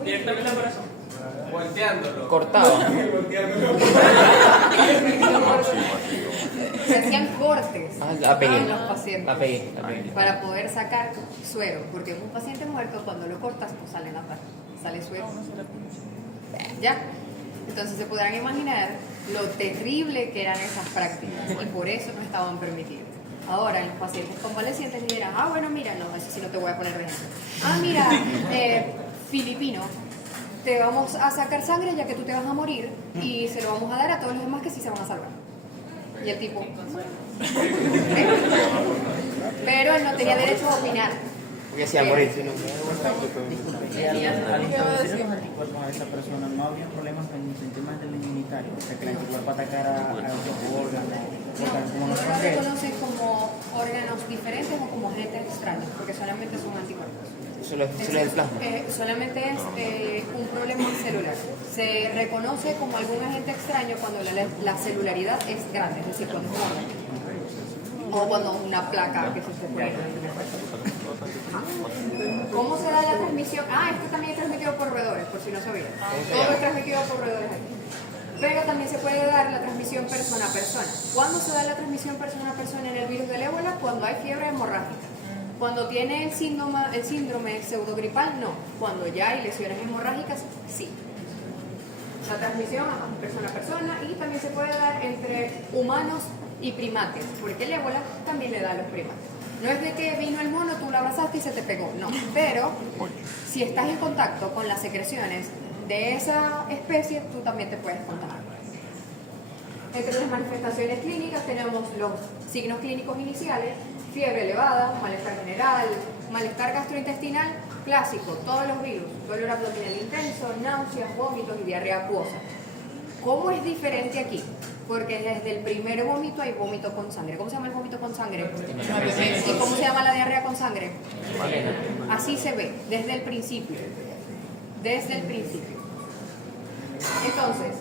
Directamente al corazón. Volteándolo. Cortaba. se hacían cortes La pegué. en los pacientes La pegué. para poder sacar suero, porque un paciente muerto cuando lo cortas no sale nada, sale suero. ¿Ya? Entonces se podrán imaginar lo terrible que eran esas prácticas y por eso no estaban permitidas. Ahora, en los pacientes convalecientes dirán, bueno, mira, no, eso sí no te voy a poner de ejemplo. Mira, filipino, te vamos a sacar sangre ya que tú te vas a morir y se lo vamos a dar a todos los demás que sí se van a salvar. Y el tipo... Pero él no tenía derecho a opinar. Porque se iba a morir. Disculpe, al introducir los anticuerpos a esa persona, ¿no había problemas en temas del inmunitario? O sea, que el anticuerpo atacara a otros órganos, como No los los reconocen como órganos diferentes o como agentes extraños, porque solamente son anticuerpos. Solo es el plasma. Solamente es un problema celular. Se reconoce como algún agente extraño cuando la celularidad es grande, es decir, cuando es un órgano. O cuando una placa que se pone en el cuerpo. ¿Cómo se da la transmisión? Esto también es transmitido por roedores, por si no sabían. Todo es transmitido por roedores aquí. Pero también se puede dar la transmisión persona a persona. ¿Cuándo se da la transmisión persona a persona en el virus del ébola? Cuando hay fiebre hemorrágica. Cuando tiene el síndrome pseudogripal, no. Cuando ya hay lesiones hemorrágicas, sí. La transmisión persona a persona y también se puede dar entre humanos y primates, porque el ébola también le da a los primates. No es de que vino el mono, tú lo abrazaste y se te pegó, no. Pero si estás en contacto con las secreciones de esa especie, tú también te puedes contagiar. Entre las manifestaciones clínicas tenemos los signos clínicos iniciales: fiebre elevada, malestar general, malestar gastrointestinal clásico, todos los virus, dolor abdominal intenso, náuseas, vómitos y diarrea acuosa. ¿Cómo es diferente aquí? Porque desde el primer vómito hay vómito con sangre. ¿Cómo se llama el vómito con sangre? ¿Y cómo se llama la diarrea con sangre? Así se ve, desde el principio. Desde el principio. Entonces,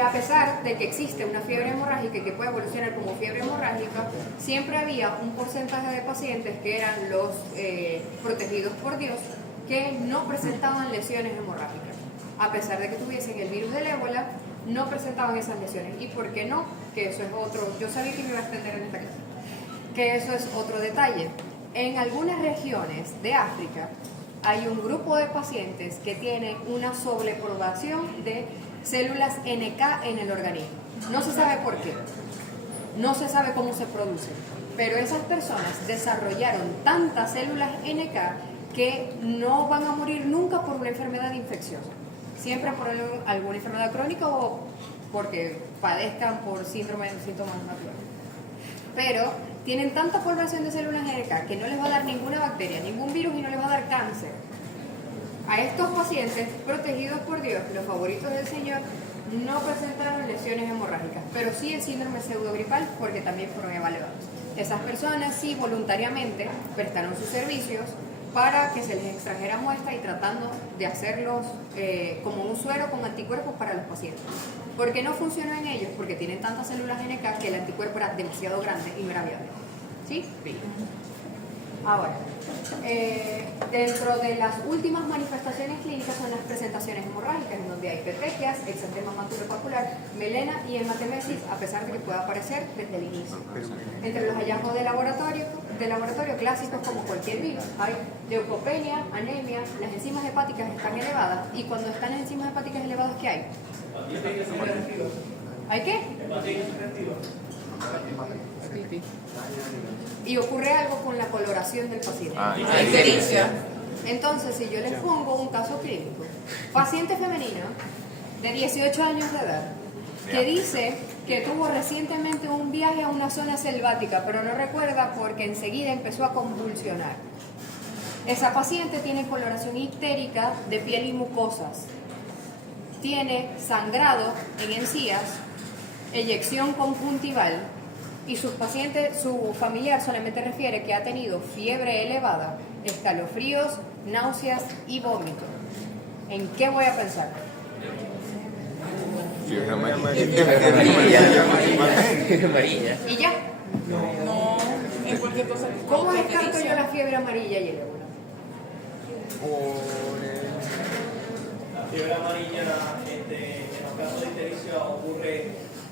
a pesar de que existe una fiebre hemorrágica y que puede evolucionar como fiebre hemorrágica, siempre había un porcentaje de pacientes que eran los protegidos por Dios que no presentaban lesiones hemorrágicas. A pesar de que tuviesen el virus del ébola, no presentaban esas lesiones. ¿Y por qué no? Que eso es otro, yo sabía que me iba a extender en esta clase, que eso es otro detalle. En algunas regiones de África hay un grupo de pacientes que tienen una sobrepoblación de células NK en el organismo. No se sabe por qué, no se sabe cómo se producen, pero esas personas desarrollaron tantas células NK que no van a morir nunca por una enfermedad infecciosa, siempre por alguna enfermedad crónica o porque padezcan por síndrome de síntomas naturales. Pero tienen tanta población de células NK que no les va a dar ninguna bacteria, ningún virus y no les va a dar cáncer. A estos pacientes protegidos por Dios, los favoritos del Señor, no presentaron lesiones hemorrágicas, pero sí el síndrome pseudogripal porque también fueron evaluados. Esas personas sí voluntariamente prestaron sus servicios para que se les extrajera muestra y tratando de hacerlos como un suero con anticuerpos para los pacientes. ¿Por qué no funcionó en ellos? Porque tienen tantas células NK que el anticuerpo era demasiado grande y no era viable. ¿Sí? Sí. Ahora, dentro de las últimas manifestaciones clínicas son las presentaciones hemorrágicas, en donde hay petequias, exantema maturopacular, melena y hematemesis, a pesar de que pueda aparecer desde el inicio. Entre los hallazgos de laboratorio clásicos como cualquier virus, hay leucopenia, anemia, las enzimas hepáticas están elevadas, y cuando están las enzimas hepáticas elevadas, ¿qué hay? ¿Hay qué? Y ocurre algo con la coloración del paciente. Entonces, si yo les pongo un caso clínico, paciente femenina de 18 años de edad, que dice que tuvo recientemente un viaje a una zona selvática, pero no recuerda porque enseguida empezó a convulsionar. Esa paciente tiene coloración ictérica de piel y mucosas, tiene sangrado en encías, eyección conjuntival, y su familiar solamente refiere que ha tenido fiebre elevada, escalofríos, náuseas y vómito. ¿En qué voy a pensar? Fiebre amarilla. ¿Y ya? No, en cualquier cosa. ¿Cómo descarto yo la fiebre amarilla y el ébola? La fiebre amarilla en los casos de ictericia ocurre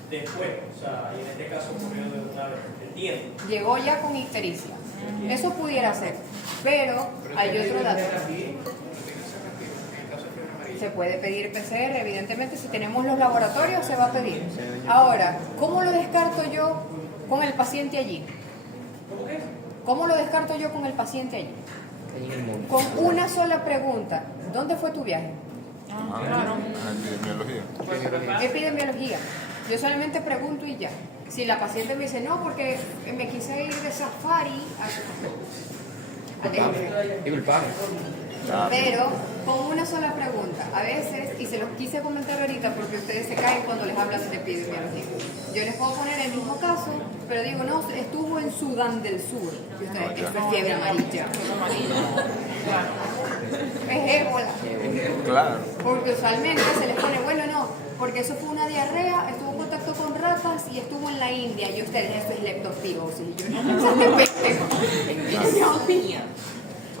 después, o sea, y en este caso ocurrió de una vez, entiendo. Llegó ya con ictericia. Eso pudiera ser, pero hay otro dato. Se puede pedir PCR, evidentemente, si tenemos los laboratorios se va a pedir. Ahora, ¿cómo lo descarto yo con el paciente allí? ¿Cómo lo descarto yo con el paciente allí? Con una sola pregunta. ¿Dónde fue tu viaje? Epidemiología. Epidemiología. Yo solamente pregunto y ya. Si la paciente me dice, no, porque me quise ir de safari a pero con una sola pregunta, a veces, y se los quise comentar ahorita porque ustedes se caen cuando les hablan de epidemiología. Yo les puedo poner el mismo caso, pero digo, no, estuvo en Sudán del Sur. Y ustedes, esto es fiebre amarilla. Es ébola. Claro. Porque usualmente se les pone, bueno, no, porque eso fue una diarrea, estuvo en contacto con ratas y estuvo en la India. Y ustedes, esto es leptospirosis. Y yo, no,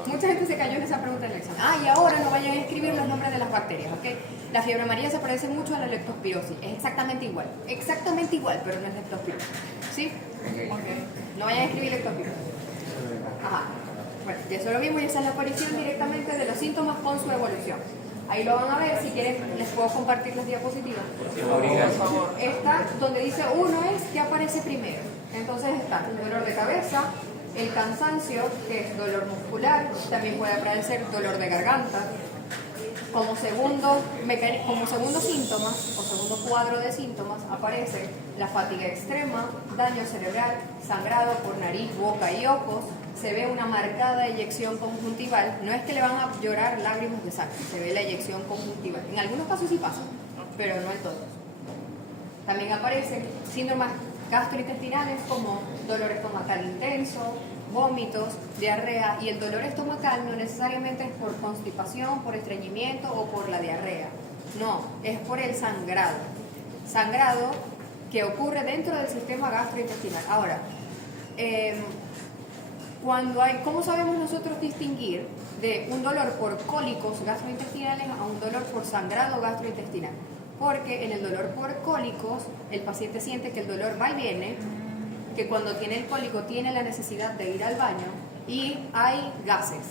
mucha gente se cayó en esa pregunta en el examen. Y ahora no vayan a escribir los nombres de las bacterias, ¿ok? La fiebre amarilla se parece mucho a la leptospirosis. Es exactamente igual, pero no es leptospirosis. ¿Sí? Okay. No vayan a escribir leptospirosis. Ajá. Bueno, ya eso lo vimos y esa es la aparición directamente de los síntomas con su evolución. Ahí lo van a ver, si quieren les puedo compartir las diapositivas. Por favor. Esta, donde dice 1 es que aparece primero. Entonces está el dolor de cabeza, el cansancio, que es dolor muscular, también puede aparecer dolor de garganta. Como segundo síntoma o segundo cuadro de síntomas aparece la fatiga extrema, daño cerebral, sangrado por nariz, boca y ojos. Se ve una marcada eyección conjuntival. No es que le van a llorar lágrimas de sangre, se ve la eyección conjuntival. En algunos casos sí pasa, pero no en todos. También aparecen síntomas gastrointestinales como dolor estomacal intenso, vómitos, diarrea, y el dolor estomacal no necesariamente es por constipación, por estreñimiento o por la diarrea. No, es por el sangrado. sangrado que ocurre dentro del sistema gastrointestinal. Ahora, ¿cómo sabemos nosotros distinguir de un dolor por cólicos gastrointestinales a un dolor por sangrado gastrointestinal? Porque en el dolor por cólicos, el paciente siente que el dolor va y viene, que cuando tiene el cólico tiene la necesidad de ir al baño y hay gases.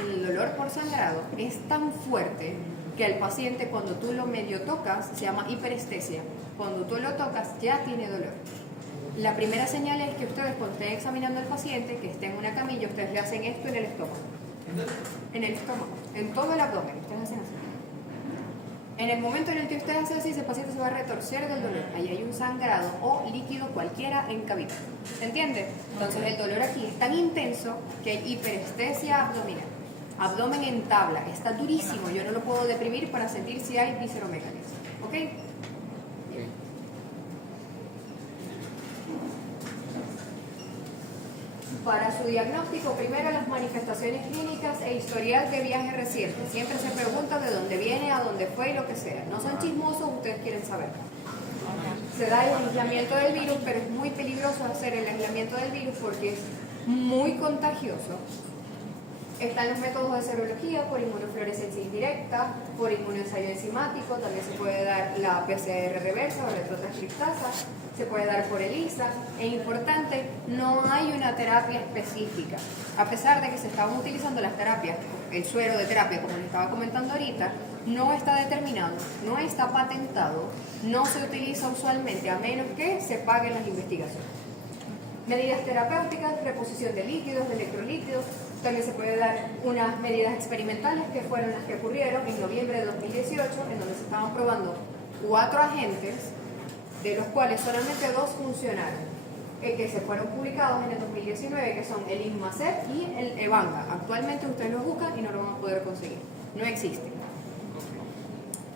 El dolor por sangrado es tan fuerte que el paciente, cuando tú lo medio tocas, se llama hiperestesia. Cuando tú lo tocas ya tiene dolor. La primera señal es que ustedes, cuando estén examinando al paciente, que esté en una camilla, ustedes le hacen esto en el estómago. En el estómago, en todo el abdomen, ustedes hacen así. En el momento en el que usted hace así, ese paciente se va a retorcer del dolor. Ahí hay un sangrado o líquido cualquiera en cavidad. ¿Se entiende? Entonces el dolor aquí es tan intenso que hay hiperestesia abdominal. Abdomen en tabla, está durísimo. Yo no lo puedo deprimir para sentir si hay visceromegalia. ¿Ok? Para su diagnóstico, primero las manifestaciones clínicas e historial de viaje reciente. Siempre se pregunta de dónde viene, a dónde fue y lo que sea. No son chismosos, ustedes quieren saber. Se da el aislamiento del virus, pero es muy peligroso hacer el aislamiento del virus porque es muy contagioso. Están los métodos de serología por inmunofluorescencia indirecta, por inmunoensayo enzimático, también se puede dar la PCR reversa o retrotranscriptasa, se puede dar por ELISA. Es importante, no hay una terapia específica. A pesar de que se estaban utilizando las terapias, el suero de terapia, como les estaba comentando ahorita, no está determinado, no está patentado, no se utiliza usualmente a menos que se paguen las investigaciones. Medidas terapéuticas, reposición de líquidos, de electrolíquidos. También se puede dar unas medidas experimentales que fueron las que ocurrieron en noviembre de 2018, en donde se estaban probando 4 agentes, de los cuales solamente 2 funcionaron, que se fueron publicados en el 2019, que son el Inmacet y el Evanga. Actualmente ustedes lo buscan y no lo van a poder conseguir, no existe.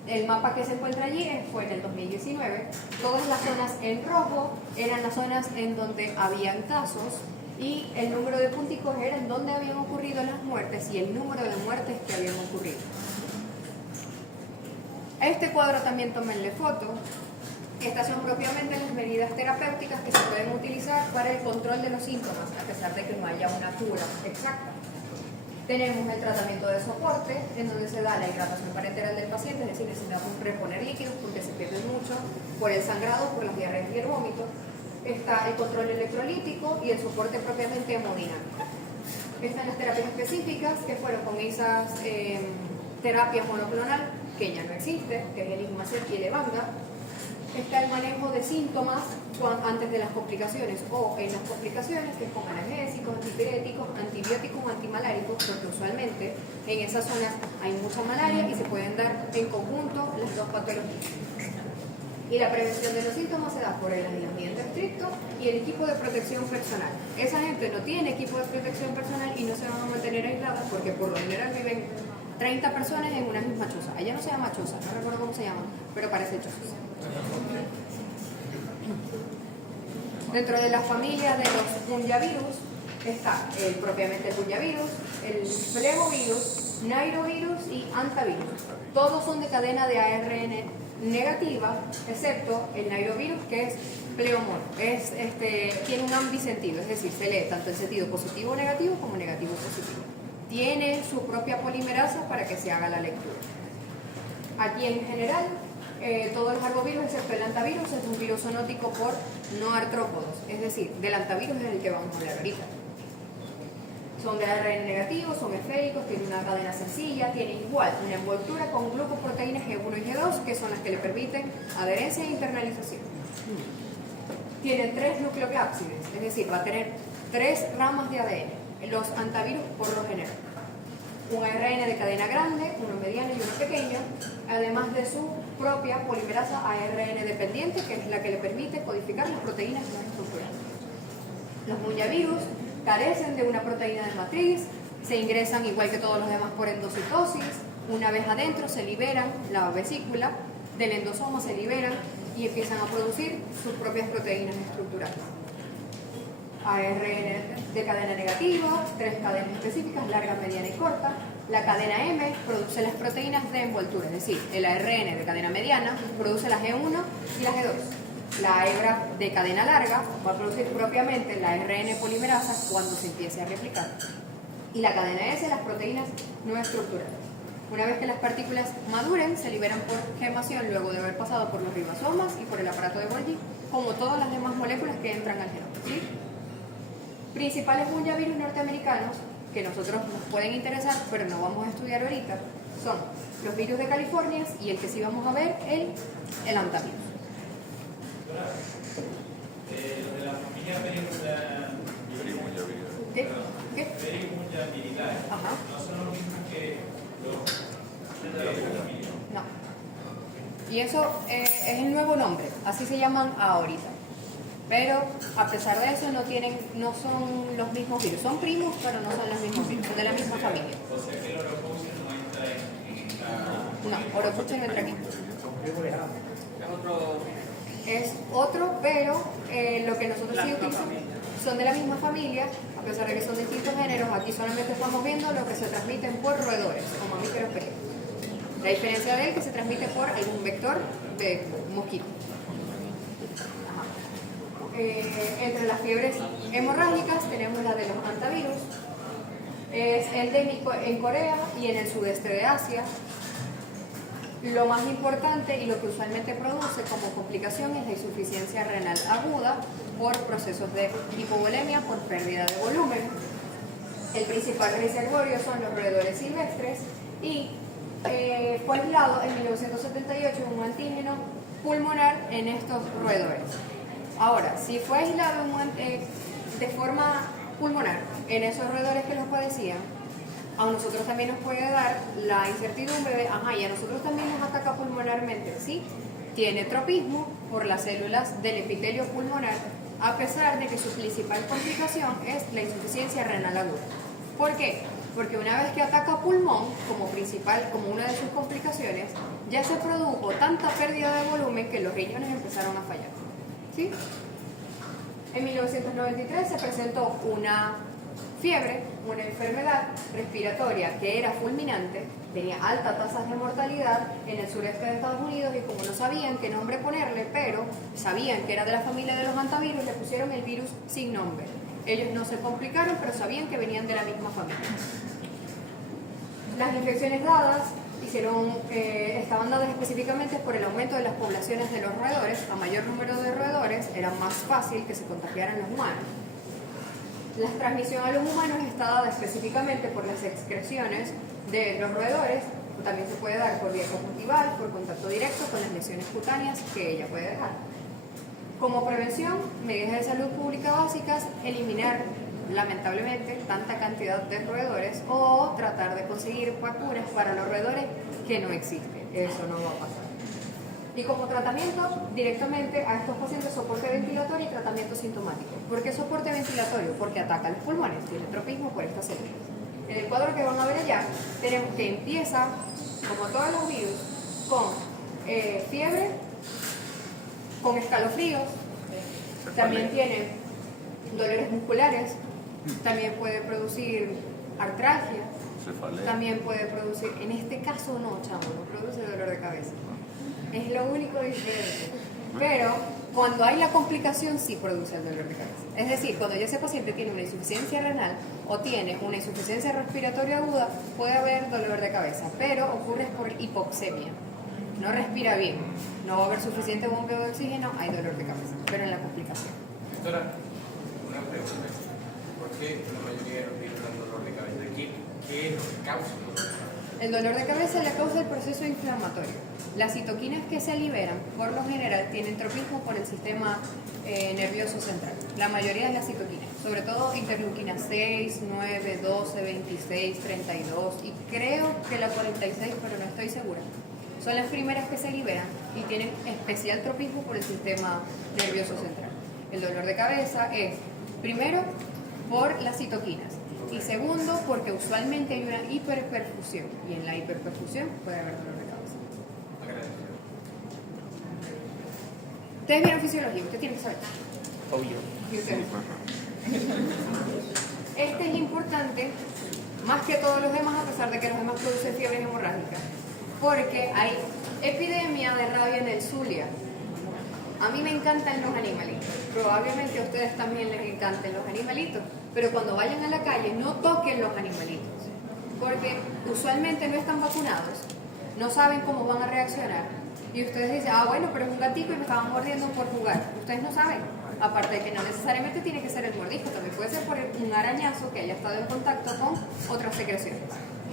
El mapa que se encuentra allí fue en el 2019. Todas las zonas en rojo eran las zonas en donde habían casos y el número de punticos era en donde habían ocurrido las muertes y el número de muertes que habían ocurrido. A este cuadro también tómenle foto. Estas son propiamente las medidas terapéuticas que se pueden utilizar para el control de los síntomas, a pesar de que no haya una cura exacta. Tenemos el tratamiento de soporte, en donde se da la hidratación parenteral del paciente, es decir, necesitamos reponer líquidos porque se pierden mucho por el sangrado, por las diarreas y el vómito. Está el control electrolítico y el soporte propiamente hemodinámico. Están las terapias específicas, que fueron con esas terapias monoclonal, que ya no existe, que es el Inmacet y el Evanga. Está el manejo de síntomas antes de las complicaciones o en las complicaciones, que es con analgésicos, antipiréticos, antibióticos, antimaláricos, porque usualmente en esas zonas hay mucha malaria y se pueden dar en conjunto las 2 patologías. Y la prevención de los síntomas se da por el aislamiento estricto y el equipo de protección personal. Esa gente no tiene equipo de protección personal y no se van a mantener aisladas porque por lo general viven 30 personas en una misma choza. Ella no se llama choza, no recuerdo cómo se llama, pero parece choza. Dentro de la familia de los punjavirus está propiamente el punjavirus, el flevovirus, nairovirus y hantavirus. Todos son de cadena de ARN negativa, excepto el nairovirus, que es pleomorfo. Tiene un ambisentido, es decir, se lee tanto en sentido positivo o negativo como negativo positivo. Tiene su propia polimerasa para que se haga la lectura. Aquí en general, todos los arbovirus, excepto el hantavirus, es un virus zoonótico por no artrópodos, es decir, del hantavirus es el que vamos a hablar ahorita. Son de ARN negativo, son esféricos, tienen una cadena sencilla, tienen igual una envoltura con glucoproteínas G1 y G2, que son las que le permiten adherencia e internalización. Tienen 3 nucleocápsides, es decir, va a tener 3 ramas de ADN. Los hantavirus por lo general. Un ARN de cadena grande, uno mediano y uno pequeño, además de su propia polimerasa ARN dependiente, que es la que le permite codificar las proteínas no estructurales. Los punjavirus carecen de una proteína de matriz, se ingresan igual que todos los demás por endocitosis, una vez adentro se liberan la vesícula, del endosoma se liberan y empiezan a producir sus propias proteínas estructurales. ARN de cadena negativa, 3 cadenas específicas, larga, mediana y corta. La cadena M produce las proteínas de envoltura, es decir, el ARN de cadena mediana produce la G1 y la G2. La hebra de cadena larga va a producir propiamente la ARN polimerasa cuando se empiece a replicar. Y la cadena S, las proteínas no estructurales. Una vez que las partículas maduren, se liberan por gemación luego de haber pasado por los ribosomas y por el aparato de Golgi, como todas las demás moléculas que entran al genoma, ¿sí? Principales bunyavirus norteamericanos que nosotros nos pueden interesar, pero no vamos a estudiar ahorita, son los virus de California y el que sí vamos a ver, el hantavirus. Los de la familia ¿Qué? ¿Qué? Perimunjaviridae Ajá. no son los mismos que los de la familia. No. Y eso es el nuevo nombre, así se llaman ahorita. Pero a pesar de eso no son los mismos virus, son primos pero no son los mismos virus, son de la misma familia. O sea que el oropucio no entra en la... No, oropucho no entra aquí. Otro, Es otro, pero lo que nosotros sí utilizamos son de la misma familia, a pesar de que son distintos géneros. Aquí solamente estamos viendo lo que se transmiten por roedores o mamíferos pequeños. La diferencia de él es que se transmite por algún vector de mosquito. Entre las fiebres hemorrágicas tenemos la de los hantavirus. Es endémico en Corea y en el sudeste de Asia. Lo más importante y lo que usualmente produce como complicación es la insuficiencia renal aguda por procesos de hipovolemia por pérdida de volumen. El principal reservorio son los roedores silvestres y fue aislado en 1978 un antígeno pulmonar en estos roedores. Ahora, si fue aislado de forma pulmonar en esos roedores que los padecían, a nosotros también nos puede dar la incertidumbre de, y a nosotros también nos ataca pulmonarmente. Sí, tiene tropismo por las células del epitelio pulmonar, a pesar de que su principal complicación es la insuficiencia renal aguda. ¿Por qué? Porque una vez que ataca pulmón, como una de sus complicaciones, ya se produjo tanta pérdida de volumen que los riñones empezaron a fallar. ¿Sí? En 1993 se presentó una fiebre, una enfermedad respiratoria que era fulminante, tenía altas tasas de mortalidad en el sureste de Estados Unidos y como no sabían qué nombre ponerle, pero sabían que era de la familia de los hantavirus, le pusieron el virus sin nombre. Ellos no se complicaron, pero sabían que venían de la misma familia. Las infecciones dadas estaban dadas específicamente por el aumento de las poblaciones de los roedores. A mayor número de roedores era más fácil que se contagiaran los humanos. La transmisión a los humanos está dada específicamente por las excreciones de los roedores, también se puede dar por vía conjuntival, por contacto directo con las lesiones cutáneas que ella puede dejar. Como prevención, medidas de salud pública básicas, eliminar lamentablemente tanta cantidad de roedores o tratar de conseguir vacunas para los roedores que no existen. Eso no va a pasar. Y como tratamiento, directamente a estos pacientes soporte ventilatorio y tratamiento sintomático. ¿Por qué soporte ventilatorio? Porque ataca los pulmones, tiene tropismo por estas células. En el cuadro que van a ver allá, tenemos que empieza, como todos los virus, con fiebre, con escalofríos, también tiene dolores musculares, también puede producir artralgia, también puede producir, en este caso no, chamo, no produce dolor de cabeza. Es lo único diferente. Pero cuando hay la complicación sí produce el dolor de cabeza. Es decir, cuando ya ese paciente tiene una insuficiencia renal o tiene una insuficiencia respiratoria aguda, puede haber dolor de cabeza, pero ocurre por hipoxemia. No respira bien, no va a haber suficiente bombeo de oxígeno, hay dolor de cabeza, pero en la complicación. Doctora, una pregunta. ¿Por qué la mayoría de los virus dan dolor de cabeza? ¿Qué es lo que causa el dolor de cabeza? El dolor de cabeza le causa el proceso inflamatorio. Las citoquinas que se liberan, por lo general, tienen tropismo por el sistema nervioso central. La mayoría de las citoquinas, sobre todo interleuquina 6, 9, 12, 26, 32 y creo que la 46, pero no estoy segura. Son las primeras que se liberan y tienen especial tropismo por el sistema nervioso central. El dolor de cabeza es, primero, por las citoquinas. Y segundo, porque usualmente hay una hiperperfusión. Y en la hiperperfusión puede haber dolor de cabeza. Ustedes vieron fisiología, usted tiene que saber. Obvio. Y usted. Este es importante más que todos los demás, a pesar de que los demás producen fiebres hemorrágicas, porque hay epidemia de rabia en el Zulia. A mí me encantan los animalitos, probablemente a ustedes también les encanten los animalitos, pero cuando vayan a la calle no toquen los animalitos, porque usualmente no están vacunados, no saben cómo van a reaccionar, y ustedes dicen, ah bueno, pero es un gatito y me estaban mordiendo por jugar. Ustedes no saben, aparte de que no necesariamente tiene que ser el mordisco, también puede ser por un arañazo que haya estado en contacto con otras secreciones.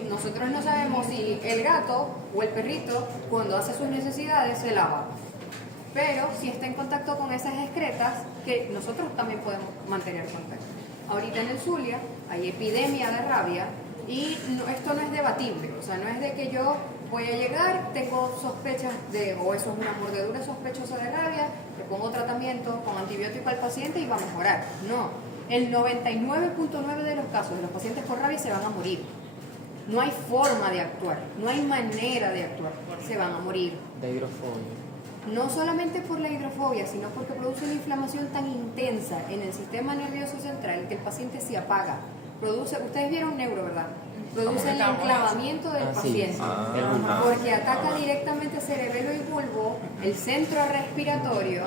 Nosotros no sabemos si el gato o el perrito, cuando hace sus necesidades, se lava. Pero si está en contacto con esas excretas, que nosotros también podemos mantener contacto. Ahorita en el Zulia hay epidemia de rabia y esto no es debatible, o sea, no es de que yo voy a llegar, tengo sospechas de, o eso es una mordedura sospechosa de rabia, le pongo tratamiento con antibiótico al paciente y va a mejorar. No, el 99.9 de los casos de los pacientes con rabia se van a morir. No hay forma de actuar, no hay manera de actuar, se van a morir. De hidrofobia. No solamente por la hidrofobia, sino porque produce una inflamación tan intensa en el sistema nervioso central que el paciente se apaga. Ustedes vieron neuro, ¿verdad? Produce el enclavamiento del paciente, porque ataca directamente cerebelo y bulbo, el centro respiratorio,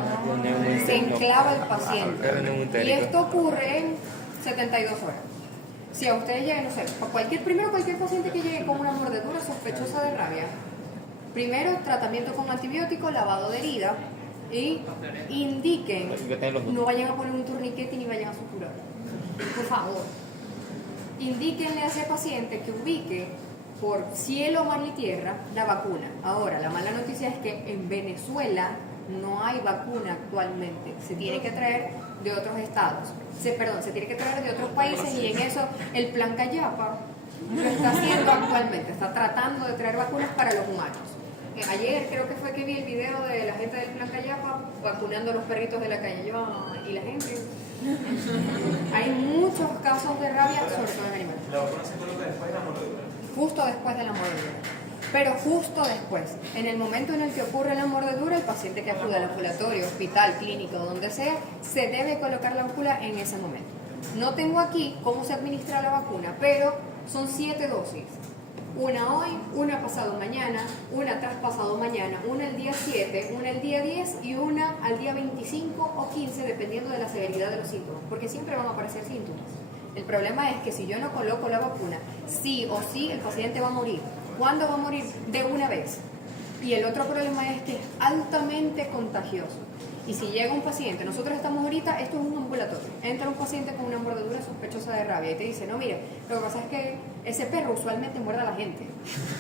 se enclava el paciente. Y esto ocurre en 72 horas. Si a ustedes llegan, no sé, cualquier paciente que llegue con una mordedura sospechosa de rabia, primero tratamiento con antibiótico, lavado de herida y indiquen, no vayan a poner un torniquete ni vayan a suturar, por favor. Indíquenle a ese paciente que ubique por cielo, mar y tierra la vacuna. Ahora, la mala noticia es que en Venezuela no hay vacuna actualmente, se tiene que traer de otros estados, se tiene que traer de otros países y en eso el Plan Callapa lo está haciendo actualmente, está tratando de traer vacunas para los humanos. Ayer creo que fue que vi el video de la gente del Plan Callapa vacunando a los perritos de la calle. Y la gente... Hay muchos casos de rabia, sobre todo en animales. ¿La vacuna se coloca después de la mordedura? Justo después de la mordedura. Pero justo después, en el momento en el que ocurre la mordedura, el paciente que acude al ambulatorio, hospital, clínico, donde sea, se debe colocar la vacuna en ese momento. No tengo aquí cómo se administra la vacuna, pero son 7 dosis. Una hoy, una pasado mañana, una tras pasado mañana, una el día 7, una el día 10 y una al día 25 o 15, dependiendo de la severidad de los síntomas, porque siempre van a aparecer síntomas. El problema es que si yo no coloco la vacuna, sí o sí el paciente va a morir. ¿Cuándo va a morir? De una vez. Y el otro problema es que es altamente contagioso. Y si llega un paciente, nosotros estamos ahorita, esto es un ambulatorio, entra un paciente con una mordedura sospechosa de rabia y te dice, no, mire, lo que pasa es que ese perro usualmente muerde a la gente.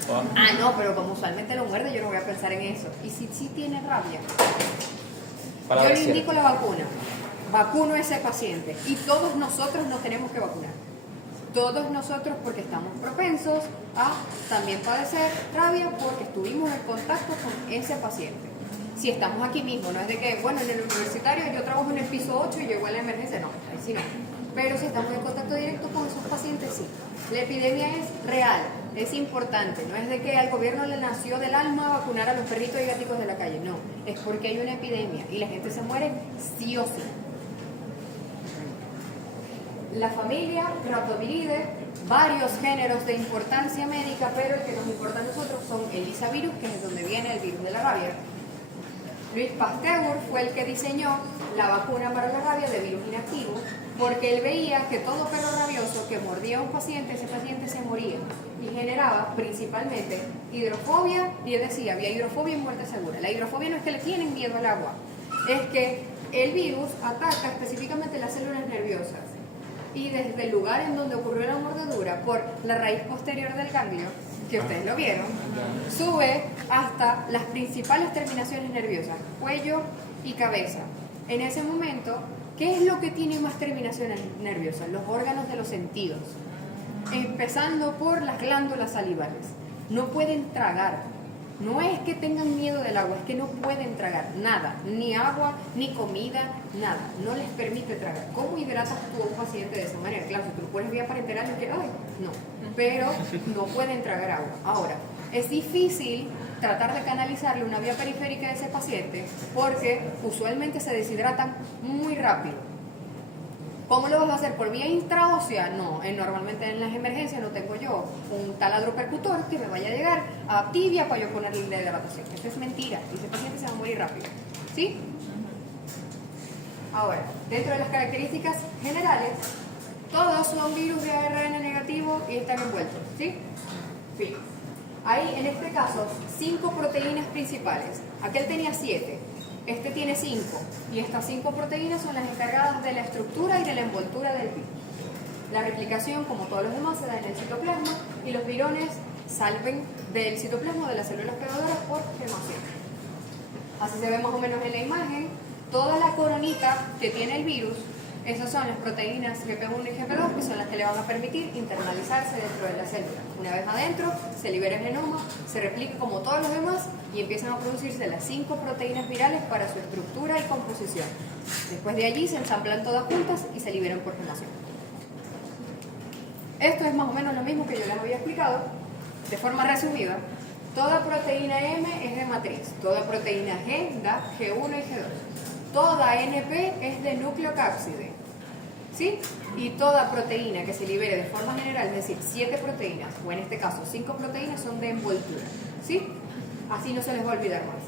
Ah, no, pero como usualmente lo muerde, yo no voy a pensar en eso. Y si sí tiene rabia, yo le indico la vacuna, vacuno a ese paciente y todos nosotros nos tenemos que vacunar. Todos nosotros, porque estamos propensos a también padecer rabia porque estuvimos en contacto con ese paciente. Si estamos aquí mismo, no es de que, bueno, en el universitario yo trabajo en el piso 8 y llego a la emergencia, no, ahí sí no. Pero si estamos en contacto directo con esos pacientes, sí. La epidemia es real, es importante, no es de que al gobierno le nació del alma vacunar a los perritos y gaticos de la calle, no, es porque hay una epidemia y la gente se muere sí o sí. La familia, Rhabdoviridea, varios géneros de importancia médica, pero el que nos importa a nosotros son el Lyssavirus, que es donde viene el virus de la rabia. Louis Pasteur fue el que diseñó la vacuna para la rabia de virus inactivo, porque él veía que todo perro rabioso que mordía a un paciente, ese paciente se moría y generaba principalmente hidrofobia, y él decía, había hidrofobia y muerte segura. La hidrofobia no es que le tienen miedo al agua, es que el virus ataca específicamente las células nerviosas y desde el lugar en donde ocurrió la mordedura, por la raíz posterior del ganglio, que ustedes lo vieron, sube hasta las principales terminaciones nerviosas, cuello y cabeza. En ese momento, ¿qué es lo que tiene más terminaciones nerviosas? Los órganos de los sentidos, empezando por las glándulas salivales. No pueden tragar. No es que tengan miedo del agua, es que no pueden tragar nada, ni agua, ni comida, nada. No les permite tragar. ¿Cómo hidratas tú a un paciente de esa manera? Claro, si tú lo pones vía parenteral, es que, ay, no. Pero no pueden tragar agua. Ahora, es difícil tratar de canalizarle una vía periférica a ese paciente porque usualmente se deshidratan muy rápido. ¿Cómo lo vas a hacer? ¿Por vía intraósea? No, normalmente en las emergencias no tengo yo un taladro percutor que me vaya a llegar a tibia para yo ponerle la hidratación. Eso es mentira, y ese paciente se va a morir rápido. ¿Sí? Ahora, dentro de las características generales, todos son virus de ARN negativo y están envueltos. ¿Sí? Sí. Hay, en este caso, 5 proteínas principales. Aquel tenía 7. Este tiene 5, y estas 5 proteínas son las encargadas de la estructura y de la envoltura del virus. La replicación, como todos los demás, se da en el citoplasma y los virones salen del citoplasma de las células pegadoras por gemación. Así se ve más o menos en la imagen. Toda la coronita que tiene el virus, esas son las proteínas GP1 y GP2, que son las que le van a permitir internalizarse dentro de la célula. Una vez adentro, se libera el genoma, se replica como todos los demás y empiezan a producirse las 5 proteínas virales para su estructura y composición. Después de allí se ensamblan todas juntas y se liberan por gemación. Esto es más o menos lo mismo que yo les había explicado, de forma resumida. Toda proteína M es de matriz, toda proteína G da G1 y G2. Toda NP es de nucleocápside, ¿sí? Y toda proteína que se libere de forma general, es decir, 7 proteínas, o en este caso 5 proteínas, son de envoltura, ¿sí? Así no se les va a olvidar más.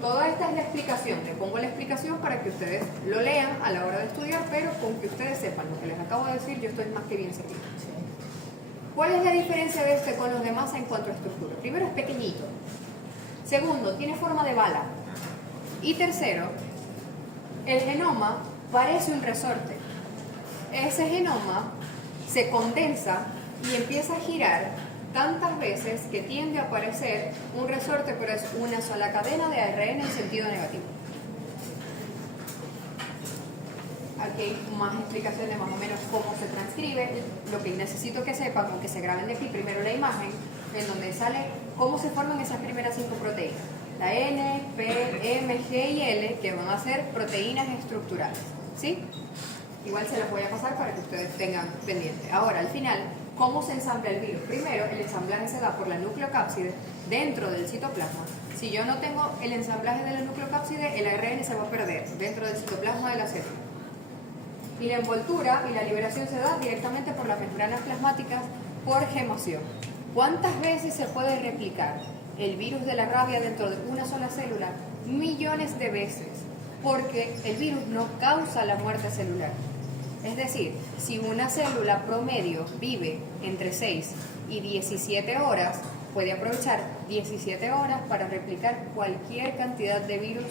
Toda esta es la explicación, les pongo la explicación para que ustedes lo lean a la hora de estudiar, pero con que ustedes sepan lo que les acabo de decir, yo estoy más que bien servido. ¿Cuál es la diferencia de este con los demás en cuanto a estructura? Primero, es pequeñito. Segundo, tiene forma de bala. Y tercero, el genoma parece un resorte. Ese genoma se condensa y empieza a girar tantas veces que tiende a parecer un resorte, pero es una sola cadena de ARN en sentido negativo. Aquí hay más explicaciones más o menos cómo se transcribe. Lo que necesito que sepan, aunque se graben de aquí, primero la imagen, en donde sale cómo se forman esas primeras 5 proteínas. La N, P, M, G y L, que van a ser proteínas estructurales. ¿Sí? Igual se las voy a pasar para que ustedes tengan pendiente. Ahora, al final, ¿cómo se ensambla el virus? Primero, el ensamblaje se da por la nucleocápside dentro del citoplasma. Si yo no tengo el ensamblaje de la nucleocápside, el ARN se va a perder dentro del citoplasma de la célula. Y la envoltura y la liberación se da directamente por las membranas plasmáticas por gemación. ¿Cuántas veces se puede replicar el virus de la rabia dentro de una sola célula? Millones de veces, porque el virus no causa la muerte celular. Es decir, si una célula promedio vive entre 6 y 17 horas, puede aprovechar 17 horas para replicar cualquier cantidad de virus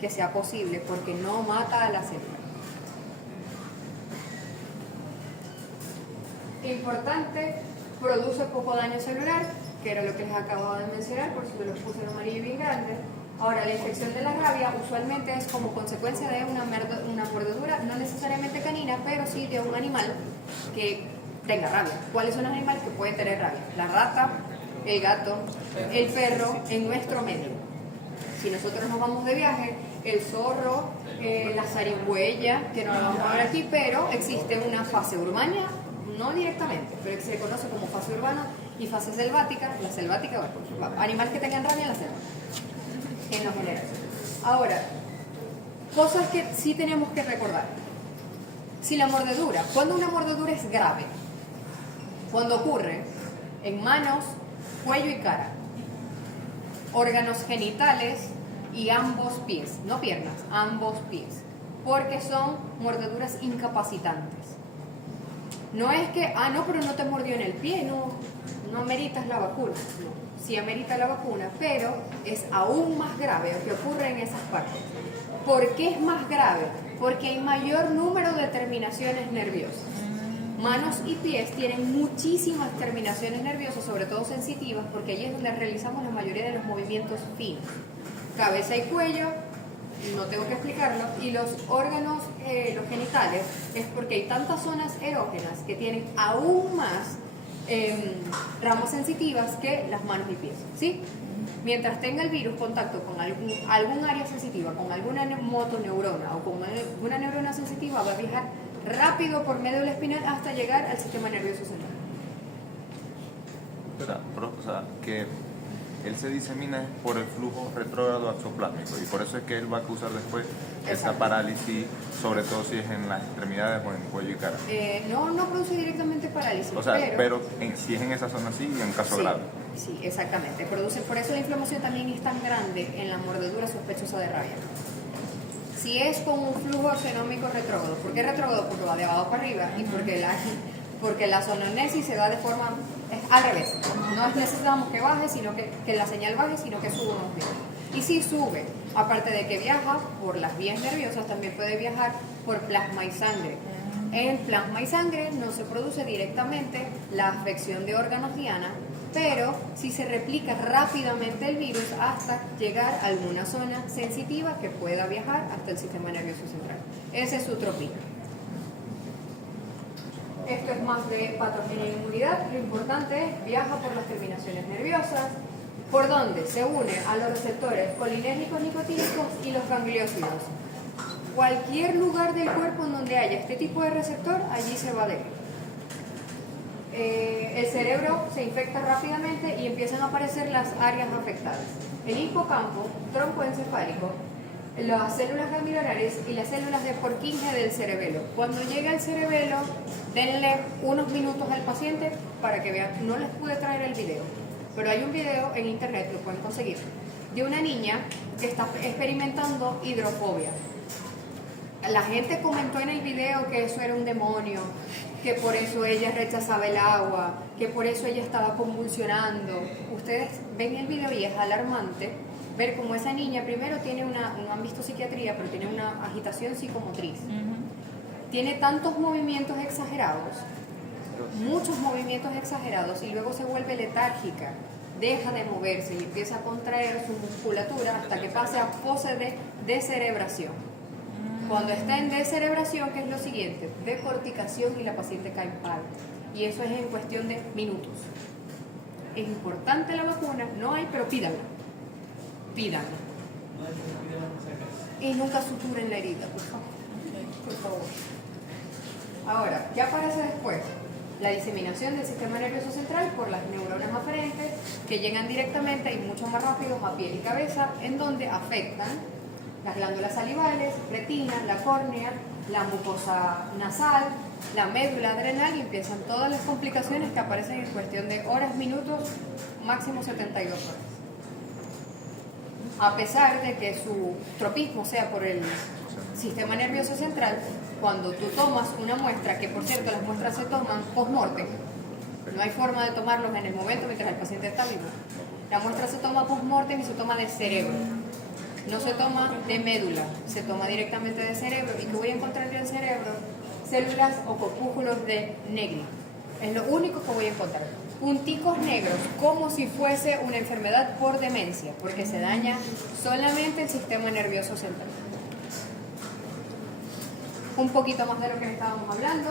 que sea posible, porque no mata a la célula. Importante, produce poco daño celular, que era lo que les acababa de mencionar, por eso los puse en amarillo bien grande. Ahora, la infección de la rabia usualmente es como consecuencia de una mordedura, no necesariamente canina, pero sí de un animal que tenga rabia. ¿Cuáles son los animales que pueden tener rabia? La rata, el gato, el perro, en nuestro medio. Si nosotros nos vamos de viaje, el zorro, la zarigüeya, que no lo vamos a ver aquí, pero existe una fase urbana, no directamente, pero que se conoce como fase urbana y fase selvática. La selvática, bueno, animales que tengan rabia en la selva, en lo general. Ahora, cosas que sí tenemos que recordar. Si la mordedura, cuando una mordedura es grave, cuando ocurre en manos, cuello y cara, órganos genitales y ambos pies, no piernas, ambos pies, porque son mordeduras incapacitantes. No es que, no, pero no te mordió en el pie, no ameritas la vacuna. No, sí amerita la vacuna, pero es aún más grave lo que ocurre en esas partes. ¿Por qué es más grave? Porque hay mayor número de terminaciones nerviosas. Manos y pies tienen muchísimas terminaciones nerviosas, sobre todo sensitivas, porque allí es donde realizamos la mayoría de los movimientos finos. Cabeza y cuello, no tengo que explicarlo, y los órganos, los genitales, es porque hay tantas zonas erógenas que tienen aún más ramas sensitivas que las manos y pies, ¿sí? Mientras tenga el virus contacto con algún área sensitiva, con alguna motoneurona o con alguna neurona sensitiva, va a viajar rápido por médula espinal hasta llegar al sistema nervioso central. O sea, que él se disemina por el flujo retrógrado axoplásmico y por eso es que él va a causar después esa Exacto. parálisis, sobre todo si es en las extremidades o en cuello y cara. No produce directamente parálisis, O sea, pero si es en esa zona sí, en caso sí, grave. sí, exactamente. Produce, por eso la inflamación también es tan grande en la mordedura sospechosa de rabia. Si es con un flujo axonómico retrógrado, ¿por qué retrógrado? Porque va de abajo para arriba y porque la zononesis se da de forma al revés. No es necesitamos que baje, sino que la señal baje, sino que suba unos días. Y si sube, aparte de que viaja por las vías nerviosas, también puede viajar por plasma y sangre. En plasma y sangre no se produce directamente la afección de órganos diana, pero sí se replica rápidamente el virus hasta llegar a alguna zona sensitiva que pueda viajar hasta el sistema nervioso central. Ese es su tropismo. Esto es más de patogenia e inmunidad. Lo importante es viaja por las terminaciones nerviosas, por donde se une a los receptores colinérgicos nicotínicos y los gangliósidos. Cualquier lugar del cuerpo en donde haya este tipo de receptor, allí se va a adherir. El cerebro se infecta rápidamente y empiezan a aparecer las áreas afectadas. El hipocampo, tronco encefálico, las células ganglionares y las células de Purkinje del cerebelo. Cuando llega al cerebelo, denle unos minutos al paciente para que vean. No les pude traer el video, pero hay un video en internet, lo pueden conseguir, de una niña que está experimentando hidrofobia. La gente comentó en el video que eso era un demonio, que por eso ella rechazaba el agua, que por eso ella estaba convulsionando. Ustedes ven el video y es alarmante ver cómo esa niña primero tiene no han visto psiquiatría, pero tiene una agitación psicomotriz. Tiene tantos movimientos exagerados, muchos movimientos exagerados, y luego se vuelve letárgica, deja de moverse y empieza a contraer su musculatura hasta que pase a fase de descerebración. Cuando está en descerebración, ¿qué es lo siguiente? Decorticación y la paciente cae en paro. Y eso es en cuestión de minutos. Es importante la vacuna, no hay, pero pídanla. Pídanla. Y nunca suturen la herida, por favor. Por favor. Ahora, ¿qué aparece después? La diseminación del sistema nervioso central por las neuronas aferentes que llegan directamente y mucho más rápidos a piel y cabeza, en donde afectan las glándulas salivales, retina, la córnea, la mucosa nasal, la médula adrenal, y empiezan todas las complicaciones que aparecen en cuestión de horas, minutos, máximo 72 horas. A pesar de que su tropismo sea por el sistema nervioso central, cuando tú tomas una muestra, que por cierto las muestras se toman post-mortem, no hay forma de tomarlos en el momento mientras el paciente está vivo, la muestra se toma post-mortem y se toma de cerebro. No se toma de médula, se toma directamente de cerebro. ¿Y qué voy a encontrar en el cerebro? Células o corpúsculos de Negri. Es lo único que voy a encontrar. Punticos negros, como si fuese una enfermedad por demencia, porque se daña solamente el sistema nervioso central. Un poquito más de lo que estábamos hablando.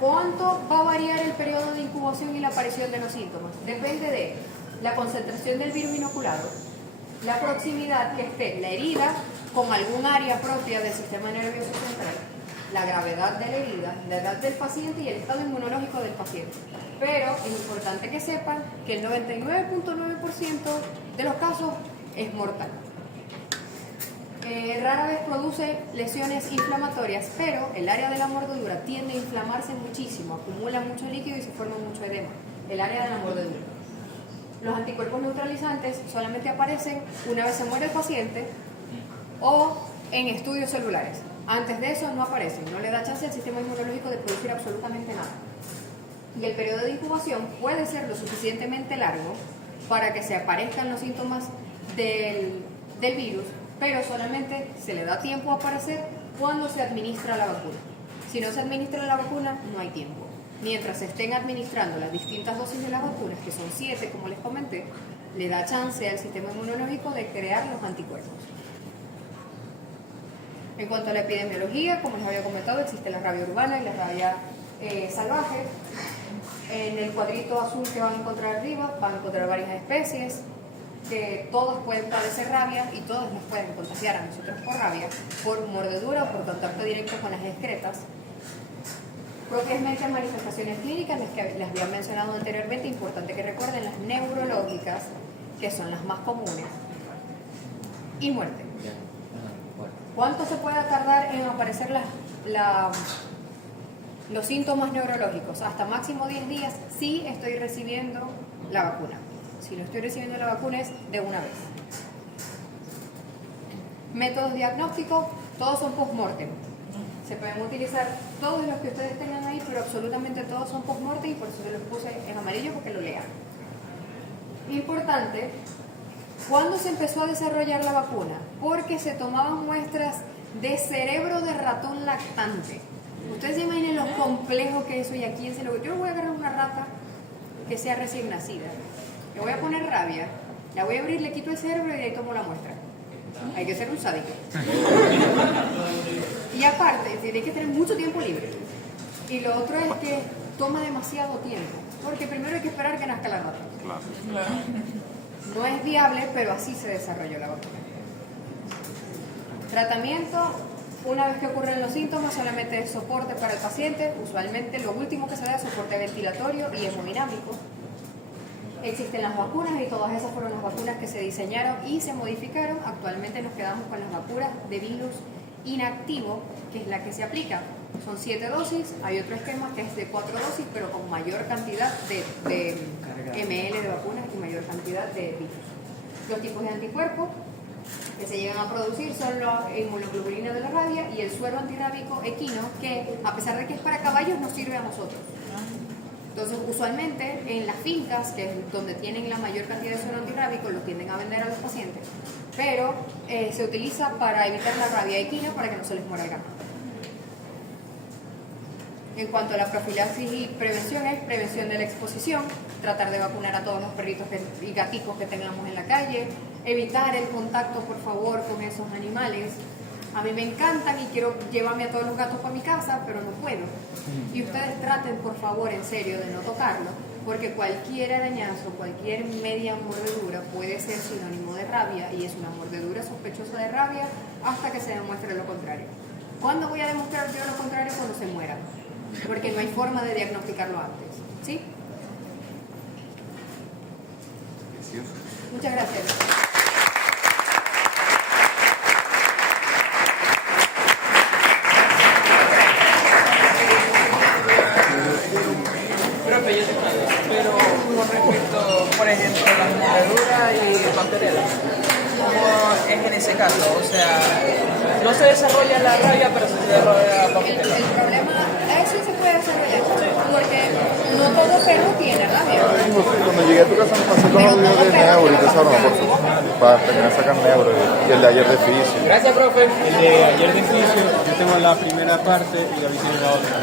¿Cuánto va a variar el periodo de incubación y la aparición de los síntomas? Depende de la concentración del virus inoculado, la proximidad que esté la herida con algún área propia del sistema nervioso central, la gravedad de la herida, la edad del paciente y el estado inmunológico del paciente. Pero es importante que sepan que el 99.9% de los casos es mortal. Rara vez produce lesiones inflamatorias, pero el área de la mordedura tiende a inflamarse muchísimo, acumula mucho líquido y se forma mucho edema. El área de la mordedura. Los anticuerpos neutralizantes solamente aparecen una vez se muere el paciente o en estudios celulares. Antes de eso no aparecen, no le da chance al sistema inmunológico de producir absolutamente nada. Y el periodo de incubación puede ser lo suficientemente largo para que se aparezcan los síntomas del virus, pero solamente se le da tiempo a aparecer cuando se administra la vacuna. Si no se administra la vacuna, no hay tiempo. Mientras se estén administrando las distintas dosis de las vacunas, que son 7, como les comenté, le da chance al sistema inmunológico de crear los anticuerpos. En cuanto a la epidemiología, como les había comentado, existe la rabia urbana y la rabia salvaje. En el cuadrito azul que van a encontrar arriba, van a encontrar varias especies, que todos pueden padecer rabia y todos nos pueden contagiar a nosotros por rabia, por mordedura o por contacto directo con las excretas. Propiamente manifestaciones clínicas, las que les había mencionado anteriormente, importante que recuerden las neurológicas, que son las más comunes, y muerte. ¿Cuánto se puede tardar en aparecer los síntomas neurológicos? Hasta máximo 10 días si estoy recibiendo la vacuna. Si no estoy recibiendo la vacuna es de una vez. Métodos diagnósticos, todos son post-mortem. Se pueden utilizar todos los que ustedes tengan ahí, pero absolutamente todos son post-mortem y por eso se los puse en amarillo porque lo lean. Importante, ¿cuándo se empezó a desarrollar la vacuna? Porque se tomaban muestras de cerebro de ratón lactante. Ustedes se imaginen lo complejo que es eso y a quién se lo... Yo voy a agarrar una rata que sea recién nacida, le voy a poner rabia, la voy a abrir, le quito el cerebro y de ahí tomo la muestra. Hay que ser un sádico. Y aparte, tiene que tener mucho tiempo libre. Y lo otro es que toma demasiado tiempo, porque primero hay que esperar que nazca la rata. No es viable, pero así se desarrolló la vacuna. Tratamiento, una vez que ocurren los síntomas, solamente es soporte para el paciente. Usualmente lo último que se da es soporte ventilatorio y hemodinámico. Existen las vacunas y todas esas fueron las vacunas que se diseñaron y se modificaron. Actualmente nos quedamos con las vacunas de virus inactivo, que es la que se aplica. Son 7 dosis, hay otro esquema que es de 4 dosis, pero con mayor cantidad de ml de vacunas y mayor cantidad de virus. Los tipos de anticuerpos que se llegan a producir son la inmunoglobulina de la rabia y el suero antirrábico equino, que a pesar de que es para caballos, nos sirve a nosotros. Entonces, usualmente en las fincas, que es donde tienen la mayor cantidad de suero antirrábico, lo tienden a vender a los pacientes, pero se utiliza para evitar la rabia equina para que no se les muera el ganado. En cuanto a la profilaxis y prevención, es prevención de la exposición, tratar de vacunar a todos los perritos y gaticos que tengamos en la calle, evitar el contacto, por favor, con esos animales. A mí me encantan y quiero llevarme a todos los gatos para mi casa, pero no puedo. Y ustedes traten, por favor, en serio, de no tocarlo, porque cualquier arañazo, cualquier media mordedura puede ser sinónimo de rabia y es una mordedura sospechosa de rabia hasta que se demuestre lo contrario. ¿Cuándo voy a demostrar yo lo contrario? Cuando se muera, porque no hay forma de diagnosticarlo antes. ¿Sí? Muchas gracias. Pero con respecto, por ejemplo, a las mordeduras y pasterelas, ¿cómo es en ese caso? O sea, no se desarrolla la rabia, pero se desarrolla la pasterelas. El problema, eso se puede desarrollar, porque no todo perro tiene rabia. Cuando llegué a tu casa me pasé los audios de Neuro y te sabrán, por favor, para terminar de sacar Neuro y el de ayer de fisio. Gracias, profe. El de ayer de fisio, yo tengo la primera parte y ahorita la otra.